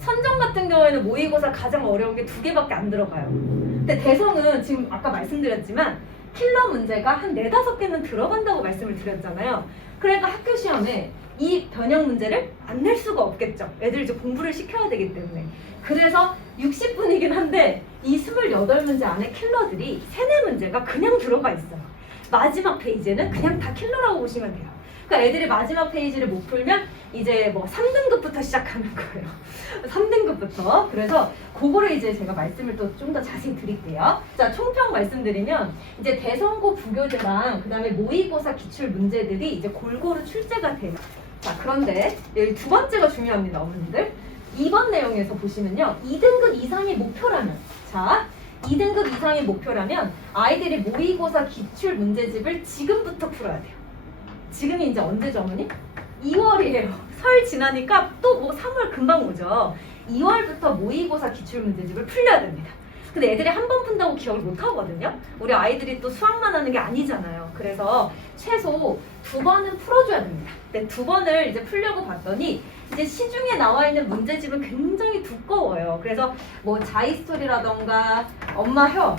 선정 같은 경우에는 모의고사 가장 어려운 게 2개밖에 안 들어가요. 근데 대성은 지금 아까 말씀드렸지만 킬러 문제가 한 4-5개는 들어간다고 말씀을 드렸잖아요. 그러니까 학교 시험에 이 변형 문제를 안 낼 수가 없겠죠. 애들 이제 공부를 시켜야 되기 때문에. 그래서 60분이긴 한데 이 28문제 안에 킬러들이 3-4문제가 그냥 들어가 있어요. 마지막 페이지에는 그냥 다 킬러라고 보시면 돼요. 그러니까 애들이 마지막 페이지를 못 풀면 이제 뭐 3등급부터 시작하는 거예요. 3등급부터. 그래서 그거를 이제 제가 말씀을 또 좀 더 자세히 드릴게요. 자, 총평 말씀드리면 이제 대선고 부교재랑 그다음에 모의고사 기출 문제들이 이제 골고루 출제가 돼요. 자, 그런데 여기 2번째가 중요합니다, 어머님들. 2번 내용에서 보시면요. 2등급 이상이 목표라면, 자, 2등급 이상이 목표라면 아이들이 모의고사 기출 문제집을 지금부터 풀어야 돼요. 지금이 이제 언제죠, 어머니? 2월이에요. 설 지나니까 또 뭐 3월 금방 오죠. 2월부터 모의고사 기출문제집을 풀려야 됩니다. 근데 애들이 한 번 푼다고 기억을 못 하거든요. 우리 아이들이 또 수학만 하는 게 아니잖아요. 그래서 최소 2번은 풀어줘야 됩니다. 근데 2번을 이제 풀려고 봤더니 이제 시중에 나와 있는 문제집은 굉장히 두꺼워요. 그래서 뭐 자이스토리라던가 엄마 혀,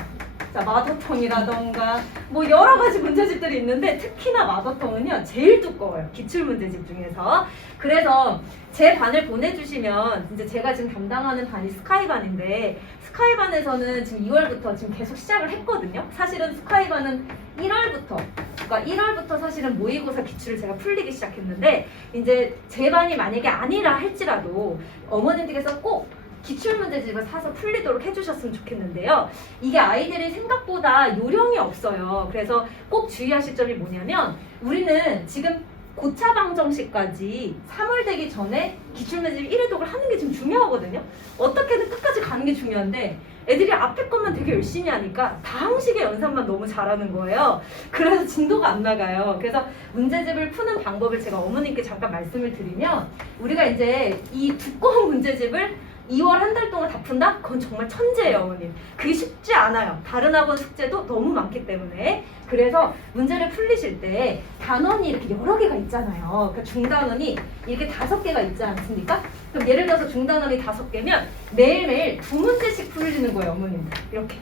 자, 마더텅이라던가 뭐 여러 가지 문제집들이 있는데 특히나 마더텅은요 제일 두꺼워요, 기출 문제집 중에서. 그래서 제 반을 보내주시면 이제 제가 지금 담당하는 반이 스카이반인데 스카이반에서는 지금 2월부터 지금 계속 시작을 했거든요. 사실은 스카이반은 1월부터, 그러니까 1월부터 사실은 모의고사 기출을 제가 풀리기 시작했는데 이제 제 반이 만약에 아니라 할지라도 어머님들께서 꼭 기출문제집을 사서 풀리도록 해주셨으면 좋겠는데요. 이게 아이들이 생각보다 요령이 없어요. 그래서 꼭 주의하실 점이 뭐냐면 우리는 지금 고차 방정식까지 3월 되기 전에 기출문제집 1회독을 하는 게 지금 중요하거든요. 어떻게든 끝까지 가는 게 중요한데 애들이 앞에 것만 되게 열심히 하니까 다항식의 연산만 너무 잘하는 거예요. 그래서 진도가 안 나가요. 그래서 문제집을 푸는 방법을 제가 어머님께 잠깐 말씀을 드리면 우리가 이제 이 두꺼운 문제집을 2월 한 달 동안 다 푼다? 그건 정말 천재예요, 어머님. 그게 쉽지 않아요. 다른 학원 숙제도 너무 많기 때문에. 그래서 문제를 풀리실 때 단원이 이렇게 여러 개가 있잖아요. 그러니까 중단원이 이렇게 5개가 있지 않습니까? 그럼 예를 들어서 중단원이 5개면 매일매일 2문제씩 풀리는 거예요, 어머님들. 이렇게.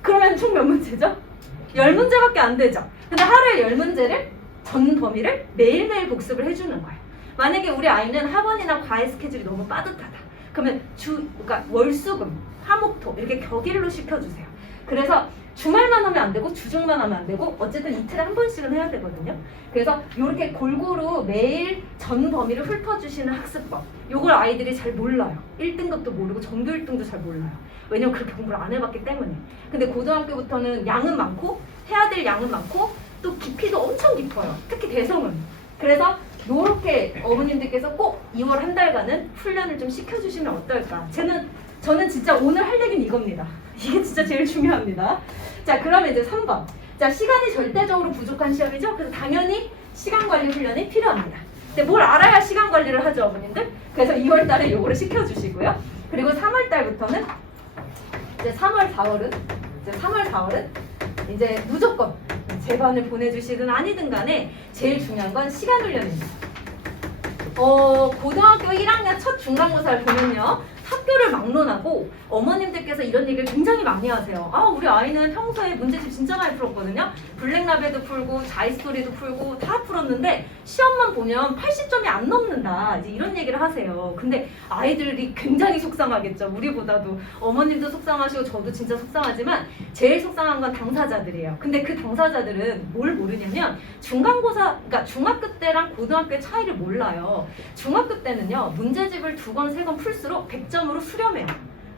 그러면 총 몇 문제죠? 10문제밖에 안 되죠. 근데 하루에 10문제를 전 범위를 매일매일 복습을 해주는 거예요. 만약에 우리 아이는 학원이나 과외 스케줄이 너무 빠듯하다. 그러면 그러니까 월수금, 화목토 이렇게 격일로 시켜주세요. 그래서 주말만 하면 안 되고 주중만 하면 안 되고 어쨌든 이틀에 한 번씩은 해야 되거든요. 그래서 이렇게 골고루 매일 전 범위를 훑어주시는 학습법. 요걸 아이들이 잘 몰라요. 1등급도 모르고 전교 1등도 잘 몰라요. 왜냐면 그렇게 공부를 안 해봤기 때문에. 근데 고등학교부터는 양은 많고 해야 될 양은 많고 또 깊이도 엄청 깊어요. 특히 대성은. 그래서 요렇게 어머님들께서 꼭 2월 한 달간은 훈련을 좀 시켜주시면 어떨까. 저는 진짜 오늘 할 얘기는 이겁니다. 이게 진짜 제일 중요합니다. 자, 그러면 이제 3번. 자, 시간이 절대적으로 부족한 시험이죠. 그래서 당연히 시간 관리 훈련이 필요합니다. 근데 뭘 알아야 시간 관리를 하죠, 어머님들? 그래서 2월 달에 요거를 시켜주시고요. 그리고 3월 달부터는 이제 3월, 4월은 이제 무조건 제 반을 보내주시든 아니든 간에 제일 중요한 건 시간 훈련입니다. 고등학교 1학년 첫 중간고사를 보면요. 학교를 막론하고 어머님들께서 이런 얘기를 굉장히 많이 하세요. 아, 우리 아이는 평소에 문제집 진짜 많이 풀었거든요. 블랙라벨도 풀고 자이스토리도 풀고 다 풀었는데 시험만 보면 80점이 안 넘는다. 이제 이런 얘기를 하세요. 근데 아이들이 굉장히 속상하겠죠. 우리보다도. 어머님도 속상하시고 저도 진짜 속상하지만 제일 속상한 건 당사자들이에요. 근데 그 당사자들은 뭘 모르냐면 중간고사, 그러니까 중학교 때랑 고등학교의 차이를 몰라요. 중학교 때는요. 문제집을 2권, 3권 풀수록 100점으로 수렴해요.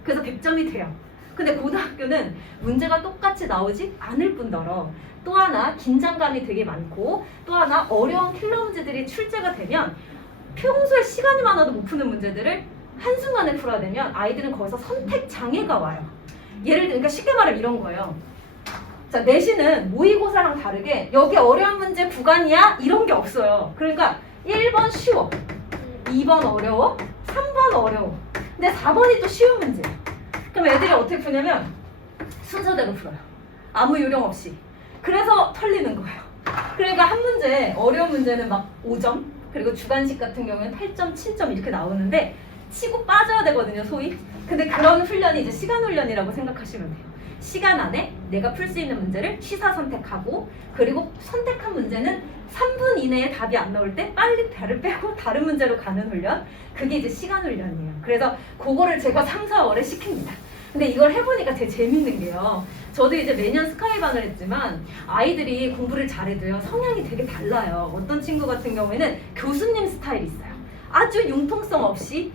그래서 100점이 돼요. 근데 고등학교는 문제가 똑같이 나오지 않을 뿐더러 또 하나 긴장감이 되게 많고 또 하나 어려운 킬러 문제들이 출제가 되면 평소에 시간이 많아도 못 푸는 문제들을 한순간에 풀어야 되면 아이들은 거기서 선택 장애가 와요. 예를 들면 그러니까 쉽게 말하면 이런 거예요. 자, 내신은 모의고사랑 다르게 여기 어려운 문제 구간이야 이런 게 없어요. 그러니까 1번 쉬워, 2번 어려워, 3번 어려워. 근데 4번이 또 쉬운 문제예요. 그럼 애들이 어떻게 푸냐면 순서대로 풀어요. 아무 요령 없이. 그래서 털리는 거예요. 그러니까 한 문제, 어려운 문제는 막 5점, 그리고 주관식 같은 경우에는 8점, 7점 이렇게 나오는데 치고 빠져야 되거든요, 소위. 근데 그런 훈련이 이제 시간 훈련이라고 생각하시면 돼요. 시간 안에 내가 풀 수 있는 문제를 취사 선택하고 그리고 선택한 문제는 3분 이내에 답이 안 나올 때 빨리 배를 빼고 다른 문제로 가는 훈련. 그게 이제 시간 훈련이에요. 그래서 그거를 제가 3, 4월에 시킵니다. 근데 이걸 해보니까 되게 재밌는 게요. 저도 이제 매년 스카이반을 했지만 아이들이 공부를 잘해도요 성향이 되게 달라요. 어떤 친구 같은 경우에는 교수님 스타일이 있어요. 아주 융통성 없이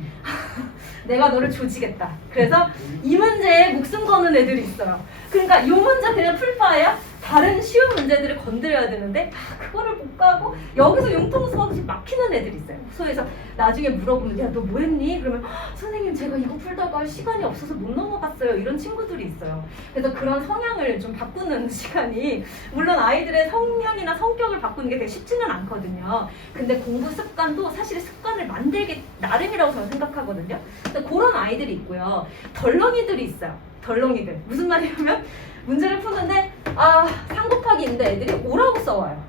내가 너를 조지겠다. 그래서 이 문제에 목숨 거는 애들이 있어요. 그러니까 이 문제 그냥 풀 바에야 다른 쉬운 문제들을 건드려야 되는데 그거를 못 가고 여기서 융통성 없이 막히는 애들이 있어요. 그래서 나중에 물어보면 야 너 뭐 했니? 그러면 선생님 제가 이거 풀다가 시간이 없어서 못 넘어갔어요. 이런 친구들이 있어요. 그래서 그런 성향을 좀 바꾸는 시간이 물론 아이들의 성향이나 성격을 바꾸는 게 되게 쉽지는 않거든요. 근데 공부 습관도 사실 습관을 만들기 나름이라고 저는 생각하거든요. 근데 그런 아이들이 있고요. 덜렁이들이 있어요. 덜렁이들. 무슨 말이냐면 문제를 푸는데 3 곱하기 인데 애들이 오라고 써와요.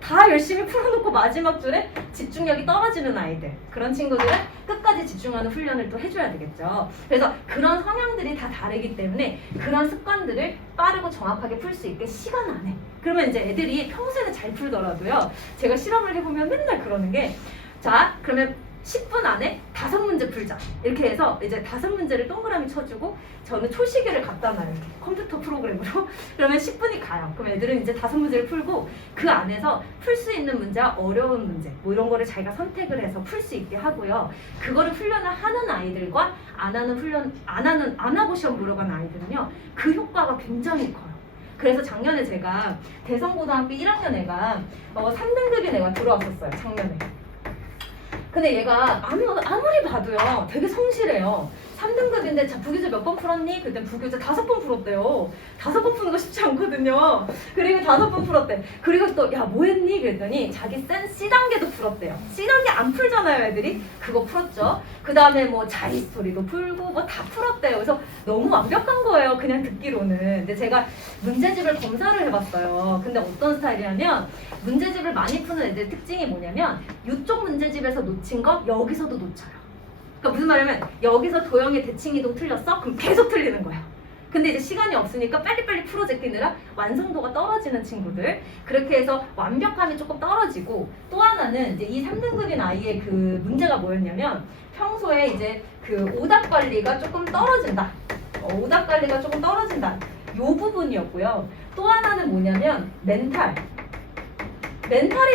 다 열심히 풀어놓고 마지막 줄에 집중력이 떨어지는 아이들. 그런 친구들은 끝까지 집중하는 훈련을 또 해줘야 되겠죠. 그래서 그런 성향들이 다 다르기 때문에 그런 습관들을 빠르고 정확하게 풀 수 있게 시간 안에. 그러면 이제 애들이 평소에는 잘 풀더라도요. 제가 실험을 해보면 맨날 그러는 게 자, 그러면 10분 안에 5문제 풀자. 이렇게 해서 이제 5문제를 동그라미 쳐주고 저는 초시계를 갖다 놔요. 이렇게 컴퓨터 프로그램으로. 그러면 10분이 가요. 그럼 애들은 이제 5문제를 풀고 그 안에서 풀 수 있는 문제와 어려운 문제 뭐 이런 거를 자기가 선택을 해서 풀 수 있게 하고요. 그거를 훈련을 하는 아이들과 안 하고 시험 보러 가는 아이들은요. 그 효과가 굉장히 커요. 그래서 작년에 제가 대성고등학교 1학년 애가 3등급인 애가 들어왔었어요. 작년에. 근데 얘가 아무리 봐도요 되게 성실해요. 3등급인데 자 부교재 몇 번 풀었니? 그때 부교재 5번 풀었대요. 5번 푸는 거 쉽지 않거든요. 그리고 5번 풀었대. 그리고 또 야 뭐 했니? 그랬더니 자기 센 C단계도 풀었대요. C단계 안 풀잖아요 애들이. 그거 풀었죠. 그 다음에 뭐 자기스토리도 풀고 뭐 다 풀었대요. 그래서 너무 완벽한 거예요 그냥 듣기로는. 근데 제가 문제집을 검사를 해봤어요. 근데 어떤 스타일이냐면 문제집을 많이 푸는 애들의 특징이 뭐냐면 이쪽 문제집에서 놓친 거 여기서도 놓쳐요. 그러니까 무슨 말이냐면 여기서 도형의 대칭이동 틀렸어? 그럼 계속 틀리는 거예요. 근데 이제 시간이 없으니까 빨리빨리 풀어 제끼느라 완성도가 떨어지는 친구들. 그렇게 해서 완벽함이 조금 떨어지고 또 하나는 이제 이 3등급인 아이의 그 문제가 뭐였냐면 평소에 이제 그 오답 관리가 조금 떨어진다. 오답 관리가 조금 떨어진다. 요 부분이었고요. 또 하나는 뭐냐면 멘탈이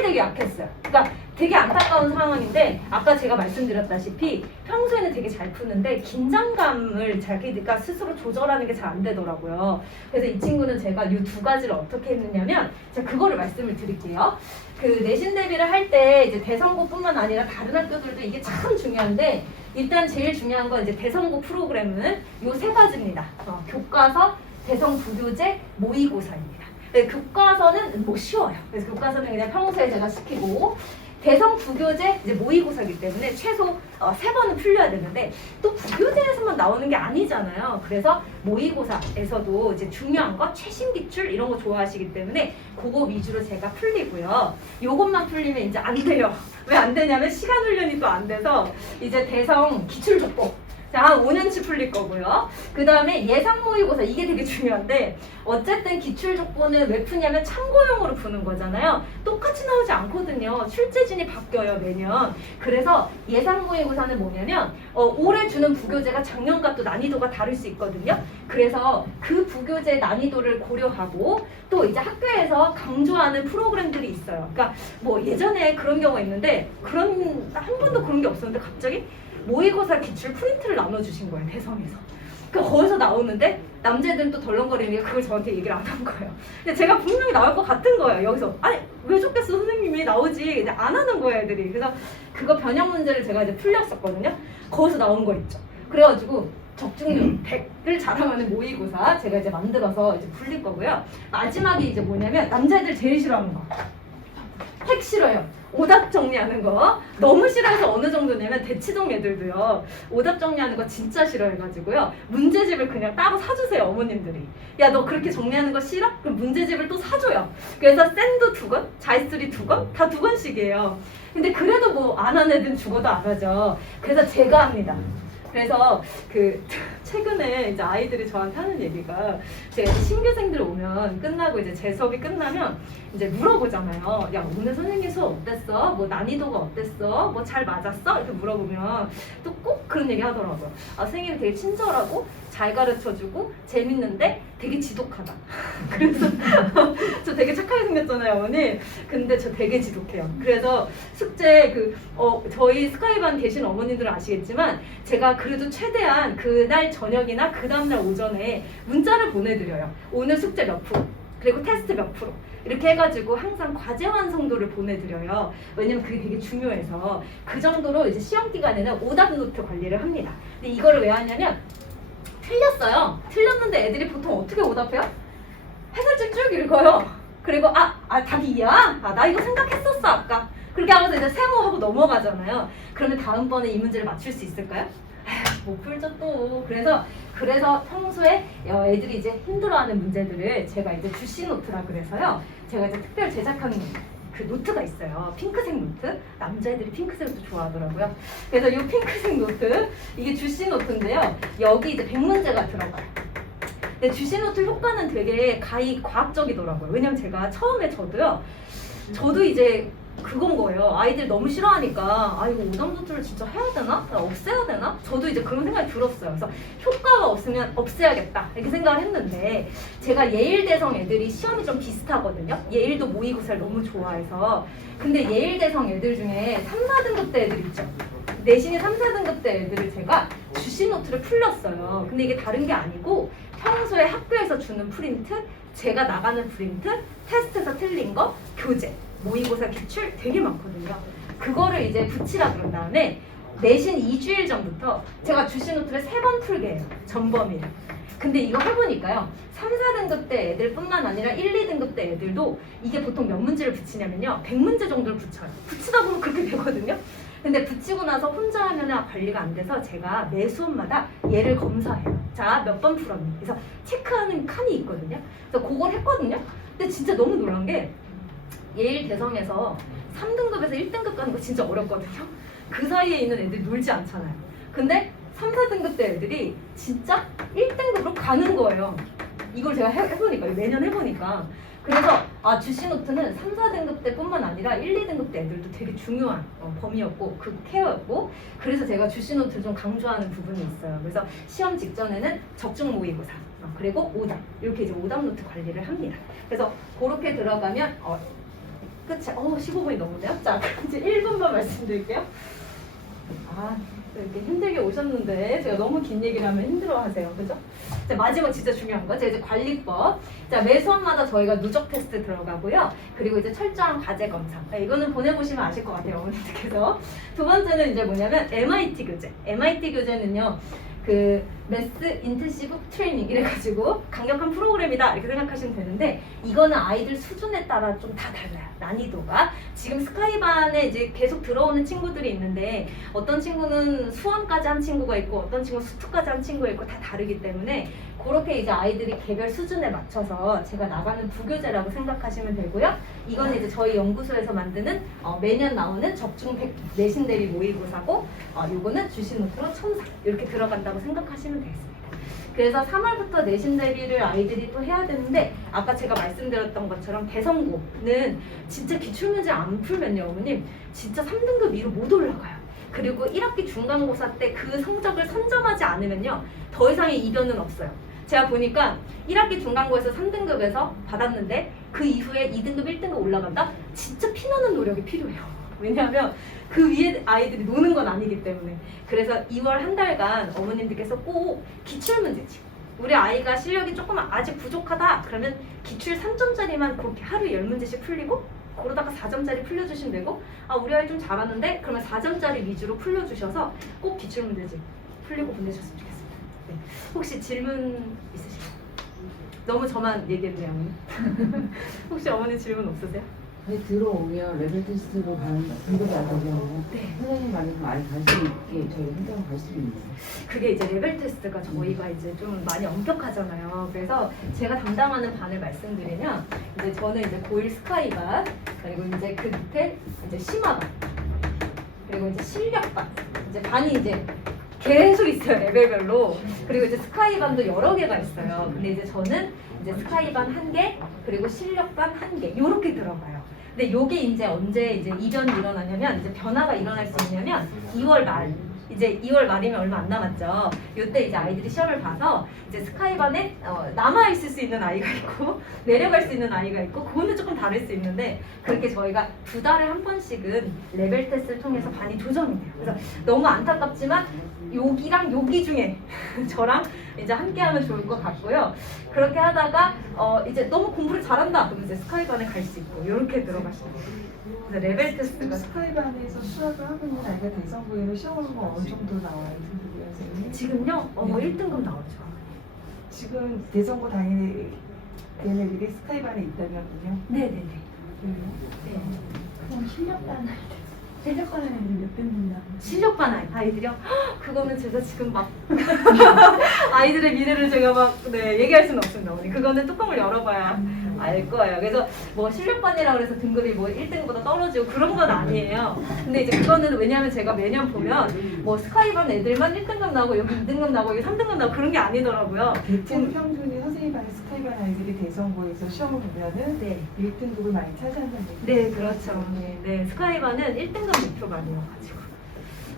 되게 약했어요. 그러니까 되게 안타까운 상황인데 아까 제가 말씀드렸다시피 평소에는 되게 잘 푸는데 긴장감을 자기가 스스로 조절하는 게 잘 안 되더라고요. 그래서 이 친구는 제가 이 2가지를 어떻게 했느냐면 제가 그거를 말씀을 드릴게요. 그 내신 대비를 할 때 이제 대성고뿐만 아니라 다른 학교들도 이게 참 중요한데 일단 제일 중요한 건 이제 대성고 프로그램은 이 3가지입니다. 교과서, 대성부교재, 모의고사입니다. 네, 교과서는 뭐 쉬워요. 그래서 교과서는 그냥 평소에 제가 시키고 대성 부교재 이제 모의고사이기 때문에 최소 3번은 풀려야 되는데 또 부교재에서만 나오는 게 아니잖아요. 그래서 모의고사에서도 이제 중요한 거 최신 기출 이런 거 좋아하시기 때문에 그거 위주로 제가 풀리고요. 요것만 풀리면 이제 안 돼요. 왜 안 되냐면 시간 훈련이 또 안 돼서 이제 대성 기출족보 자, 한 5년치 풀릴 거고요. 그 다음에 예상 모의고사 이게 되게 중요한데 어쨌든 기출족보는 왜 푸냐면 참고용으로 푸는 거잖아요. 똑같이 나오지 않거든요. 출제진이 바뀌어요 매년. 그래서 예상 모의고사는 뭐냐면 올해 주는 부교재가 작년과 또 난이도가 다를 수 있거든요. 그래서 그 부교재 난이도를 고려하고 또 이제 학교에서 강조하는 프로그램들이 있어요. 그러니까 뭐 예전에 그런 경우가 있는데 한 번도 그런 게 없었는데 갑자기 모의고사 기출 프린트를 나눠주신 거예요, 대성에서. 그 거기서 나오는데 남자애들은 또 덜렁거리니까 그걸 저한테 얘기를 안 한 거예요. 근데 제가 분명히 나올 것 같은 거예요. 여기서 아니 왜 좋겠어 선생님이 나오지. 근데 안 하는 거예요 애들이. 그래서 그거 변형 문제를 제가 이제 풀렸었거든요. 거기서 나온 거 있죠. 그래가지고 적중률 100을 자랑하는 모의고사 제가 이제 만들어서 이제 풀릴 거고요. 마지막에 이제 뭐냐면 남자애들 제일 싫어하는 거. 핵 싫어요. 오답 정리하는 거 너무 싫어해서 어느 정도냐면 대치동 애들도요 오답 정리하는 거 진짜 싫어해가지고요 문제집을 그냥 따로 사주세요 어머님들이. 야 너 그렇게 정리하는 거 싫어? 그럼 문제집을 또 사줘요. 그래서 샌도 2권, 자이스리 2권 다 2권씩이에요. 근데 그래도 뭐 안 하는 애들은 죽어도 안 하죠. 그래서 제가 합니다. 그래서 그 최근에 이제 아이들이 저한테 하는 얘기가 제가 신규생들 오면 끝나고 이제 제 수업이 끝나면 이제 물어보잖아요. 야 오늘 선생님 수업 어땠어? 뭐 난이도가 어땠어? 뭐 잘 맞았어? 이렇게 물어보면 또 꼭 그런 얘기 하더라고요. 아 선생님이 되게 친절하고 잘 가르쳐주고 재밌는데 되게 지독하다. 그래서 저 되게 착하게 생겼잖아요 어머니. 근데 저 되게 지독해요. 그래서 숙제 저희 스카이반 계신 어머님들은 아시겠지만 제가 그래도 최대한 그날 저녁이나 그 다음날 오전에 문자를 보내드려요. 오늘 숙제 몇 프로 그리고 테스트 몇 프로 이렇게 해가지고 항상 과제 완성도를 보내드려요. 왜냐면 그게 되게 중요해서. 그 정도로 이제 시험 기간에는 오답 노트 관리를 합니다. 근데 이거를 왜 하냐면 틀렸어요. 틀렸는데 애들이 보통 어떻게 오답해요? 해설집 쭉 읽어요. 그리고 답이 이야? 나 이거 생각했었어 아까. 그렇게 하면서 이제 세모하고 넘어가잖아요. 그러면 다음번에 이 문제를 맞출 수 있을까요? 못 풀죠 또. 그래서 평소에 애들이 이제 힘들어하는 문제들을 제가 이제 주시 노트라 그래서요. 제가 이제 특별 제작한 그 노트가 있어요. 핑크색 노트. 남자애들이 핑크색을 또 좋아하더라고요. 그래서 이 핑크색 노트, 이게 주시 노트인데요. 여기 이제 100문제가 들어가요. 근데 주시 노트 효과는 되게 과학적이더라고요. 왜냐면 제가 처음에 저도 이제 그건 거예요. 아이들 너무 싫어하니까 이거 오답 노트를 진짜 해야 되나? 없애야 되나? 저도 이제 그런 생각이 들었어요. 그래서 효과가 없으면 없애야겠다 이렇게 생각을 했는데 제가 예일대성 애들이 시험이 좀 비슷하거든요. 예일도 모의고사를 너무 좋아해서. 근데 예일대성 애들 중에 3, 4등급 대 애들 있죠. 내신이 3, 4등급 대 애들을 제가 주시 노트를 풀렸어요. 근데 이게 다른 게 아니고 평소에 학교에서 주는 프린트, 제가 나가는 프린트, 테스트에서 틀린 거, 교재, 모의고사 기출 되게 많거든요. 그거를 이제 붙이라 그런 다음에 내신 2주일 전부터 제가 주시 노트를 3번 풀게 해요. 전범위를. 근데 이거 해보니까요. 3, 4등급 대 애들뿐만 아니라 1, 2등급 대 애들도 이게 보통 몇 문제를 붙이냐면요. 100문제 정도를 붙여요. 붙이다 보면 그렇게 되거든요. 근데 붙이고 나서 혼자 하면 관리가 안 돼서 제가 매 수업마다 얘를 검사해요. 자, 몇 번 풀었니? 그래서 체크하는 칸이 있거든요. 그래서 그걸 했거든요. 근데 진짜 너무 놀란 게 예일 대성에서 3등급에서 1등급 가는 거 진짜 어렵거든요. 그 사이에 있는 애들이 놀지 않잖아요. 근데 3, 4등급 때 애들이 진짜 1등급으로 가는 거예요. 이걸 제가 해보니까, 매년 해보니까. 그래서 주시 노트는 3, 4등급 때뿐만 아니라 1, 2등급 때 애들도 되게 중요한 범위였고 그 케어였고, 그래서 제가 주시 노트를 좀 강조하는 부분이 있어요. 그래서 시험 직전에는 적중 모의고사 그리고 오답, 이렇게 이제 오답 노트 관리를 합니다. 그래서 그렇게 들어가면 끝이 15분이 넘었네요. 자, 그럼 이제 1분만 말씀드릴게요. 이렇게 힘들게 오셨는데 제가 너무 긴 얘기를 하면 힘들어하세요, 그죠? 자, 마지막 진짜 중요한 거, 제가 이제 관리법. 자, 매 수업마다 저희가 누적 테스트 들어가고요. 그리고 이제 철저한 과제 검사. 이거는 보내보시면 아실 것 같아요, 어머님들께서. 두 번째는 이제 뭐냐면 MIT 교재. MIT 교재는요. 그 매스 인텐시브 트레이닝 이래가지고 강력한 프로그램이다 이렇게 생각하시면 되는데, 이거는 아이들 수준에 따라 좀 다 달라요. 난이도가. 지금 스카이반에 이제 계속 들어오는 친구들이 있는데 어떤 친구는 수원까지 한 친구가 있고 어떤 친구는 수투까지 한 친구가 있고 다 다르기 때문에 그렇게 이제 아이들이 개별 수준에 맞춰서 제가 나가는 부교재라고 생각하시면 되고요. 이건 이제 저희 연구소에서 만드는 매년 나오는 적중 100 내신 대비 모의고사고, 요거는 주시 노트로 첨삭 이렇게 들어간다고 생각하시면 되겠습니다. 그래서 3월부터 내신 대비를 아이들이 또 해야 되는데, 아까 제가 말씀드렸던 것처럼 대성고는 진짜 기출문제 안 풀면요 어머님 진짜 3등급 위로 못 올라가요. 그리고 1학기 중간고사 때 그 성적을 선점하지 않으면요 더 이상의 이변은 없어요. 제가 보니까 1학기 중간고에서 3등급에서 받았는데 그 이후에 2등급, 1등급 올라간다? 진짜 피나는 노력이 필요해요. 왜냐하면 그 위에 아이들이 노는 건 아니기 때문에. 그래서 2월 한 달간 어머님들께서 꼭 기출문제집, 우리 아이가 실력이 조금 아직 부족하다 그러면 기출 3점짜리만 그렇게 하루 10문제씩 풀리고, 그러다가 4점짜리 풀려주시면 되고, 아 우리 아이 좀 잘하는데 그러면 4점짜리 위주로 풀려주셔서 꼭 기출문제집 풀리고 보내셨으면 좋겠습니다. 네. 혹시 질문 있으실까요? 너무 저만 얘기했네요. 어머니. 혹시 어머니 질문 없으세요? 아니, 들어오면 레벨 테스트로 가는 등급이 안 되잖아요. 네. 선생님 말해서 아예 갈 수 있게 저희 혼자 갈 수 있는. 그게 이제 레벨 테스트가 저희가 이제 좀 많이 엄격하잖아요. 그래서 제가 담당하는 반을 말씀드리면, 이제 저는 이제 고1 스카이반, 그리고 이제 그 밑에 이제 심화반, 그리고 이제 실력반, 이제 반이 이제 계속 있어요, 레벨별로. 그리고 이제 스카이반도 여러 개가 있어요. 근데 이제 저는 이제 스카이반 1개, 그리고 실력반 1개, 요렇게 들어가요. 근데 요게 이제 언제 이제 이변이 일어나냐면, 이제 변화가 일어날 수 있냐면 2월 말, 이제 2월 말이면 얼마 안 남았죠. 요때 이제 아이들이 시험을 봐서 이제 스카이반에 남아 있을 수 있는 아이가 있고 내려갈 수 있는 아이가 있고, 그거는 조금 다를 수 있는데, 그렇게 저희가 2달에 한 번씩은 레벨 테스트를 통해서 반이 조정이 돼요. 그래서 너무 안타깝지만 여기랑 여기 중에 저랑 이제 함께하면 좋을 것 같고요. 그렇게 하다가 이제 너무 공부를 잘한다 그러면 이제 스카이반에 갈 수 있고, 이렇게 들어가시면 돼요. 그래서 레벨 지금 테스트가 스카이반에서 수학을 하고 있는 아이가 대성고에는 시험을 보면 어느 정도 나와요, 선생님? 지금요 1등급 나오죠. 지금 대성고 당일 얘네들이 스카이반에 있다면요? 네네네. 그래요? 그럼 실력반 실력반 애들은 몇 등급이나? 실력반 아이들이요? 헉, 그거는 제가 지금 막 아이들의 미래를 제가 막 얘기할 수는 없습니다. 어머니. 그거는 뚜껑을 열어봐야 알 거예요. 그래서 뭐 실력반이라 그래서 등급이 뭐 1등보다 떨어지고 그런 건 아니에요. 근데 이제 그거는 왜냐하면 제가 매년 보면 뭐 스카이반 애들만 1등급 나오고 여기 2등급 나오고 여기 3등급 나오고 그런 게 아니더라고요. 대체로 평균이 선생님 반의 스카이반 아이들이 대성고에서 시험을 보면은 네. 1등급을 많이 차지한다는 얘기죠. 네, 그렇죠. 네, 스카이반은 1등급 목표반이어가지고.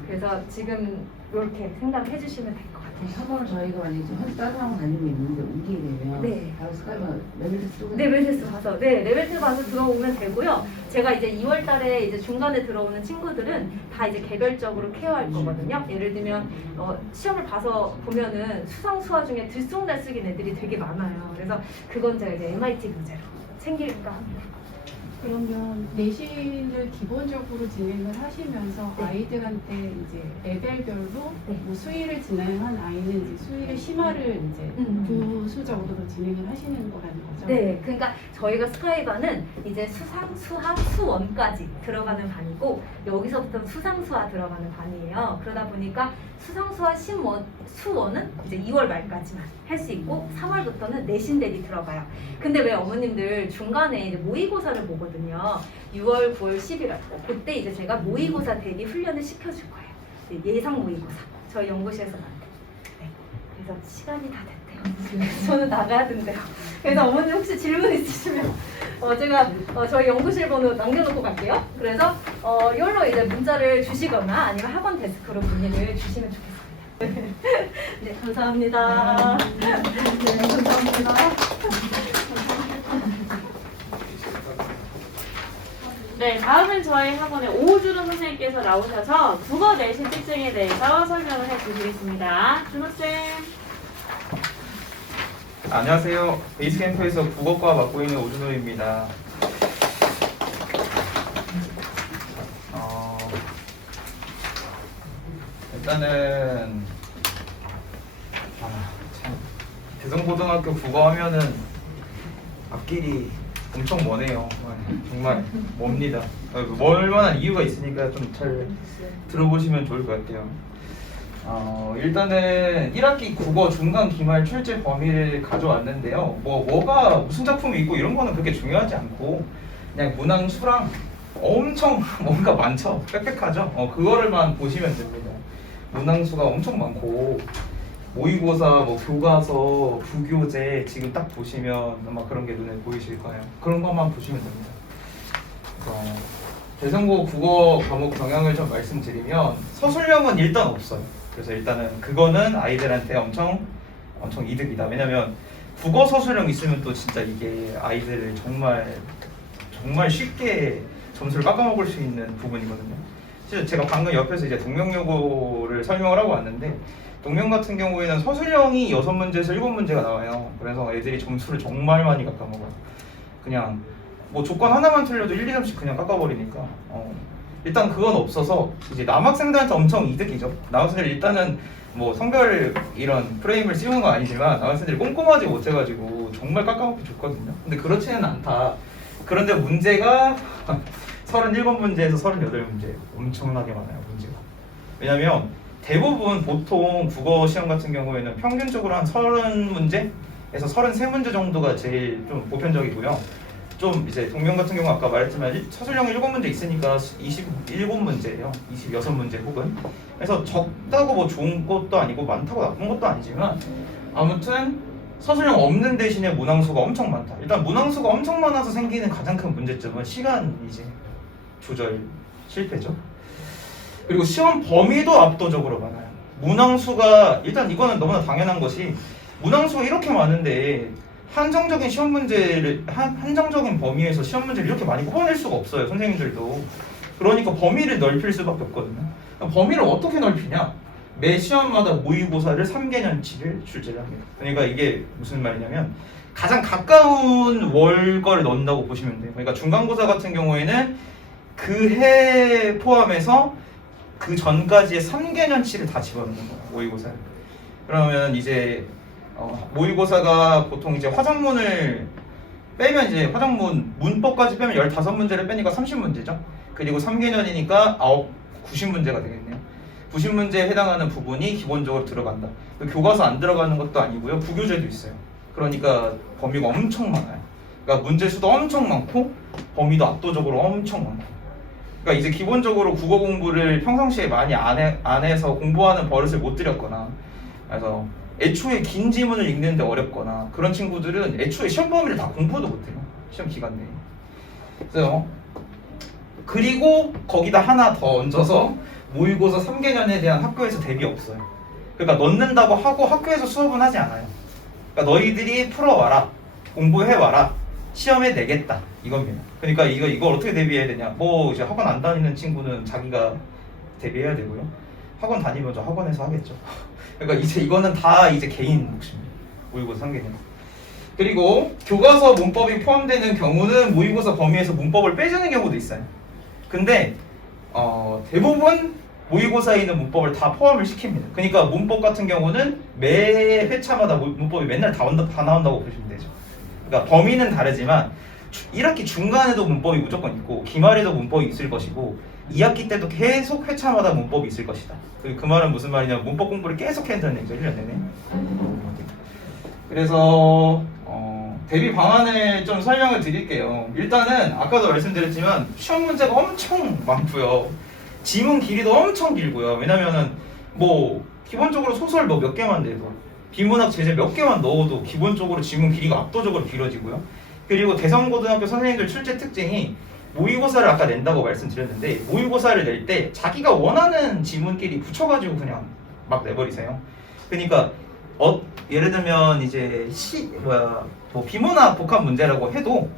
그래서 지금 이렇게 생각해 주시면 될 것 같아요. 한번 저희가 만약에 지금 따라하고 다니고 있는데 오게 되면 네. 바로 스카이만 레벨 테스트 또 레벨 테스트 봐서, 네, 레벨 테스트 봐서 들어오면 되고요. 제가 이제 2월 달에 이제 중간에 들어오는 친구들은 다 이제 개별적으로 케어할 거거든요. 예를 들면, 시험을 봐서 보면은 수상수화 중에 들쑥날쑥인 애들이 되게 많아요. 그래서 그건 제가 이제 MIT 문제로 챙길까 합니다. 그러면 내신을 기본적으로 진행을 하시면서 네. 아이들한테 이제 레벨별로 네. 뭐 수의를 진행한 아이는 이제 수의의 심화를 이제 부수적으로 진행을 하시는 거라는 거죠. 네, 그러니까 저희가 스카이반은 이제 수상, 수하, 수원까지 들어가는 반이고, 여기서부터 수상, 수하 들어가는 반이에요. 그러다 보니까 수상, 수하, 수원은 이제 2월 말까지만 할 수 있고, 3월부터는 내신 대비 들어가요. 근데 왜 어머님들 중간에 이제 모의고사를 보거든요. 6월, 9월, 11월. 그때 이제 제가 모의고사 대비 훈련을 시켜줄 거예요. 예상 모의고사. 저희 연구실에서 만든. 네. 그래서 시간이 다 됐대요. 저는 나가야 된대요. 그래서 어머님 혹시 질문 있으시면 제가 저희 연구실 번호 남겨놓고 갈게요. 그래서 이걸로 이제 문자를 주시거나 아니면 학원 데스크로 문의를 주시면 좋겠습니다. 네, 감사합니다. 네, 감사합니다. 네, 다음은 저희 학원의 오준호 선생님께서 나오셔서 국어 내신 특징에 대해서 설명을 해주시겠습니다. 준호쌤. 안녕하세요. 베이스캠프에서 국어과 맡고 있는 오준호입니다. 일단은 참 대성고등학교 국어 하면은 앞길이 엄청 머네요. 정말 멉니다. 멀 만한 이유가 있으니까 좀 잘 들어보시면 좋을 것 같아요. 일단은 1학기 국어 중간 기말 출제 범위를 가져왔는데요. 뭐가 무슨 작품이 있고 이런 거는 그렇게 중요하지 않고 그냥 문항 수랑 엄청 뭔가 많죠. 빽빽하죠. 그거를만 보시면 됩니다. 문항 수가 엄청 많고 모의고사, 뭐 교과서, 부교재 지금 딱 보시면 아마 그런 게 눈에 보이실 거예요. 그런 것만 보시면 됩니다. 대성고 국어 과목 경향을 좀 말씀드리면 서술형은 일단 없어요. 그래서 일단은 그거는 아이들한테 엄청 이득이다. 왜냐면 국어 서술형 있으면 또 진짜 이게 아이들을 정말 쉽게 점수를 깎아먹을 수 있는 부분이거든요. 실제 제가 방금 옆에서 이제 동명요고를 설명을 하고 왔는데 동명 같은 경우에는 서술형이 6문제에서 7문제가 나와요. 그래서 애들이 점수를 정말 많이 깎아먹어요. 그냥 뭐 조건 하나만 틀려도 1, 2점씩 그냥 깎아버리니까 일단 그건 없어서 이제 남학생들한테 엄청 이득이죠. 남학생들 일단은 뭐 성별 이런 프레임을 씌우는 건 아니지만 남학생들이 꼼꼼하지 못해가지고 정말 깎아먹기 좋거든요. 근데 그렇지는 않다. 그런데 문제가 37번 문제에서 38문제예요. 엄청나게 많아요, 문제가. 왜냐면 대부분 보통 국어 시험 같은 경우에는 평균적으로 한 30문제에서 33문제 정도가 제일 좀 보편적이고요. 좀 이제 동명 같은 경우 아까 말했지만 서술형이 7문제 있으니까 27문제예요. 26문제 혹은. 그래서 적다고 뭐 좋은 것도 아니고 많다고 나쁜 것도 아니지만 아무튼 서술형 없는 대신에 문항수가 엄청 많다. 일단 문항수가 엄청 많아서 생기는 가장 큰 문제점은 시간 이제 조절 실패죠. 그리고 시험 범위도 압도적으로 많아요. 문항수가 일단 이거는 너무나 당연한 것이 문항수가 이렇게 많은데 한정적인 시험 문제를 한정적인 범위에서 시험 문제를 이렇게 많이 뽑아낼 수가 없어요. 선생님들도. 그러니까 범위를 넓힐 수밖에 없거든요. 범위를 어떻게 넓히냐? 매 시험마다 모의고사를 3개년치를 출제를 합니다. 그러니까 이게 무슨 말이냐면 가장 가까운 월거를 넣는다고 보시면 돼요. 그러니까 중간고사 같은 경우에는 그 해 포함해서 그 전까지의 3개년치를 다 집어넣는 거예요. 모의고사를. 그러면 이제 모의고사가 보통 이제 화작문을 빼면 이제 화작문 문법까지 빼면 15문제를 빼니까 30문제죠. 그리고 3개년이니까 90문제가 되겠네요. 90문제에 해당하는 부분이 기본적으로 들어간다. 교과서 안 들어가는 것도 아니고요. 부교재도 있어요. 그러니까 범위가 엄청 많아요. 그러니까 문제 수도 엄청 많고 범위도 압도적으로 엄청 많고. 그러니까 이제 기본적으로 국어 공부를 평상시에 많이 안 해서 공부하는 버릇을 못 들였거나 그래서 애초에 긴 지문을 읽는데 어렵거나 그런 친구들은 애초에 시험 범위를 다 공부도 못해요. 시험 기간 내에. 그래서 그리고 거기다 하나 더 얹어서 모의고사 3개년에 대한 학교에서 대비 없어요. 그러니까 넣는다고 하고 학교에서 수업은 하지 않아요. 그러니까 너희들이 풀어와라, 공부해와라, 시험에 내겠다 이겁니다. 그러니까 이걸 어떻게 대비해야 되냐? 뭐 이제 학원 안 다니는 친구는 자기가 대비해야 되고요. 학원 다니면 저 학원에서 하겠죠. 그러니까 이제 이거는 다 이제 개인 몫입니다. 모의고사 3개년. 그리고 교과서 문법이 포함되는 경우는 모의고사 범위에서 문법을 빼주는 경우도 있어요. 근데 대부분 모의고사에 있는 문법을 다 포함을 시킵니다. 그러니까 문법 같은 경우는 매 회차마다 문법이 맨날 다 나온다고 보시면 되죠. 그러니까 범위는 다르지만 1학기 중간에도 문법이 무조건 있고 기말에도 문법이 있을 것이고 2학기 때도 계속 회차마다 문법이 있을 것이다. 그 말은 무슨 말이냐면 문법 공부를 계속 해야 된다는 얘기죠. 1년 내내. 그래서 대비 방안을 좀 설명을 드릴게요. 일단은 아까도 말씀드렸지만 시험 문제가 엄청 많고요. 지문 길이도 엄청 길고요. 왜냐면은 뭐 기본적으로 소설 뭐 몇 개만 내도 비문학 제재 몇 개만 넣어도 기본적으로 지문 길이가 압도적으로 길어지고요. 그리고 대성고등학교 선생님들 출제 특징이 모의고사를 아까 낸다고 말씀드렸는데 모의고사를 낼 때 자기가 원하는 지문끼리 붙여가지고 그냥 막 내버리세요. 그러니까 예를 들면 이제 뭐 비문학 복합 문제라고 해도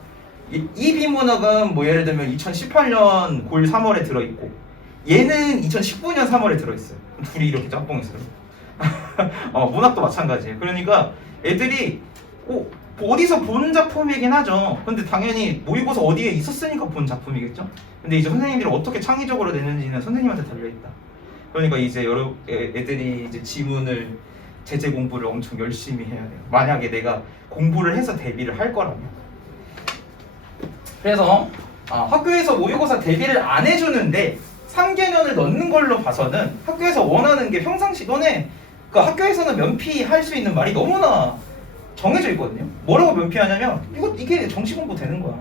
이 비문학은 뭐 예를 들면 2018년 고1 3월에 들어있고 얘는 2019년 3월에 들어있어요. 둘이 이렇게 짬뽕했어요. 문학도 마찬가지예요. 그러니까 애들이 어디서 본 작품이긴 하죠. 근데 당연히 모의고사 어디에 있었으니까 본 작품이겠죠. 근데 이제 선생님들이 어떻게 창의적으로 내는지는 선생님한테 달려있다. 그러니까 이제 애들이 이제 지문을 제재 공부를 엄청 열심히 해야 돼요. 만약에 내가 공부를 해서 대비를 할 거라면. 그래서 학교에서 모의고사 대비를 안 해주는데 3개년을 넣는 걸로 봐서는 학교에서 원하는 게 평상시 너네 그 학교에서는 면피할 수 있는 말이 너무나 정해져 있거든요. 뭐라고 면피하냐면 이게 정시 공부 되는 거야.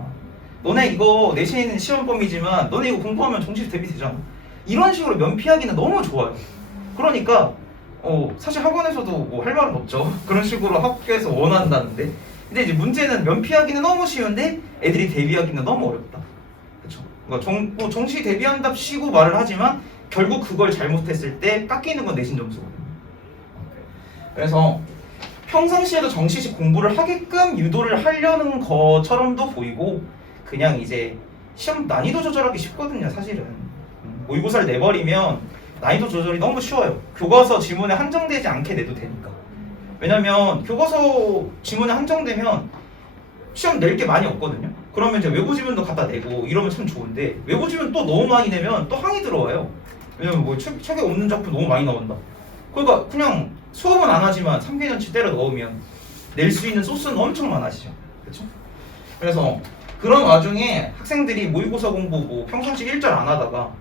너네 이거 내신 시험 범위지만 너네 이거 공부하면 정시 대비 되잖아. 이런 식으로 면피하기는 너무 좋아요. 그러니까 사실 학원에서도 뭐 할 말은 없죠. 그런 식으로 학교에서 원한다는데. 근데 이제 문제는 면피하기는 너무 쉬운데 애들이 대비하기는 너무 어렵다. 그렇죠? 그러니까 정시 대비한답시고 말을 하지만 결국 그걸 잘못했을 때 깎이는 건 내신 점수거든요. 그래서 평상시에도 정시식 공부를 하게끔 유도를 하려는 것처럼도 보이고 그냥 이제 시험 난이도 조절하기 쉽거든요, 사실은. 모의고사를 내버리면 난이도 조절이 너무 쉬워요. 교과서 지문에 한정되지 않게 내도 되니까. 왜냐면 교과서 지문에 한정되면 시험 낼 게 많이 없거든요. 그러면 이제 외부 지문도 갖다 내고 이러면 참 좋은데, 외부 지문 또 너무 많이 내면 또 항의 들어와요. 왜냐면 뭐 책에 없는 작품 너무 많이 나온다. 그러니까 그냥 수업은 안 하지만 3개년치 때려 넣으면 낼 수 있는 소스는 엄청 많아지죠. 그렇죠? 그래서 그런 와중에 학생들이 모의고사 공부 뭐 평상시 1절 안 하다가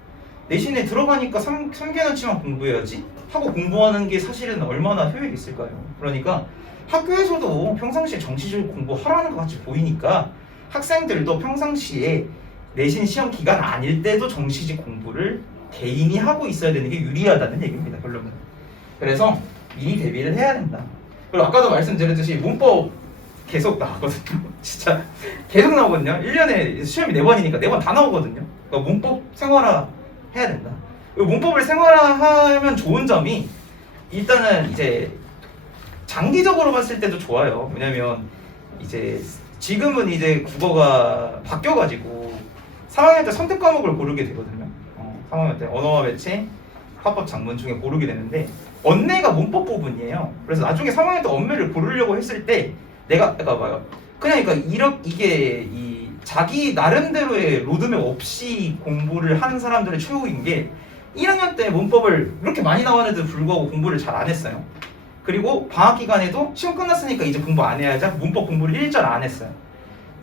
내신에 들어가니까 3개년치만 공부해야지 하고 공부하는 게 사실은 얼마나 효율이 있을까요? 그러니까 학교에서도 평상시에 정시적으로 공부하라는 것 같이 보이니까 학생들도 평상시에 내신 시험 기간 아닐 때도 정시직 공부를 개인이 하고 있어야 되는 게 유리하다는 얘기입니다, 결론은. 그래서 미리 대비를 해야 된다. 그리고 아까도 말씀드렸듯이 문법 계속 나오거든요. 진짜 계속 나오거든요. 1년에 시험이 4번이니까 4번 다 나오거든요. 그러니까 문법 생활화 해야 된다. 그리고 문법을 생활화하면 좋은 점이 일단은 이제 장기적으로 봤을 때도 좋아요. 왜냐면 이제 지금은 이제 국어가 바뀌어가지고 3학년 때 선택 과목을 고르게 되거든요. 3학년 때 언어와 매체, 화법, 작문 중에 고르게 되는데 언매가 문법 부분이에요. 그래서 나중에 3학년 때 언매를 고르려고 했을 때 내가 봐요. 그러니까 이게 이 자기 나름대로의 로드맵 없이 공부를 하는 사람들의 최후인 게 1학년 때 문법을 이렇게 많이 나왔는데도 불구하고 공부를 잘 안 했어요. 그리고 방학 기간에도 시험 끝났으니까 이제 공부 안 해야지 문법 공부를 1절 안 했어요.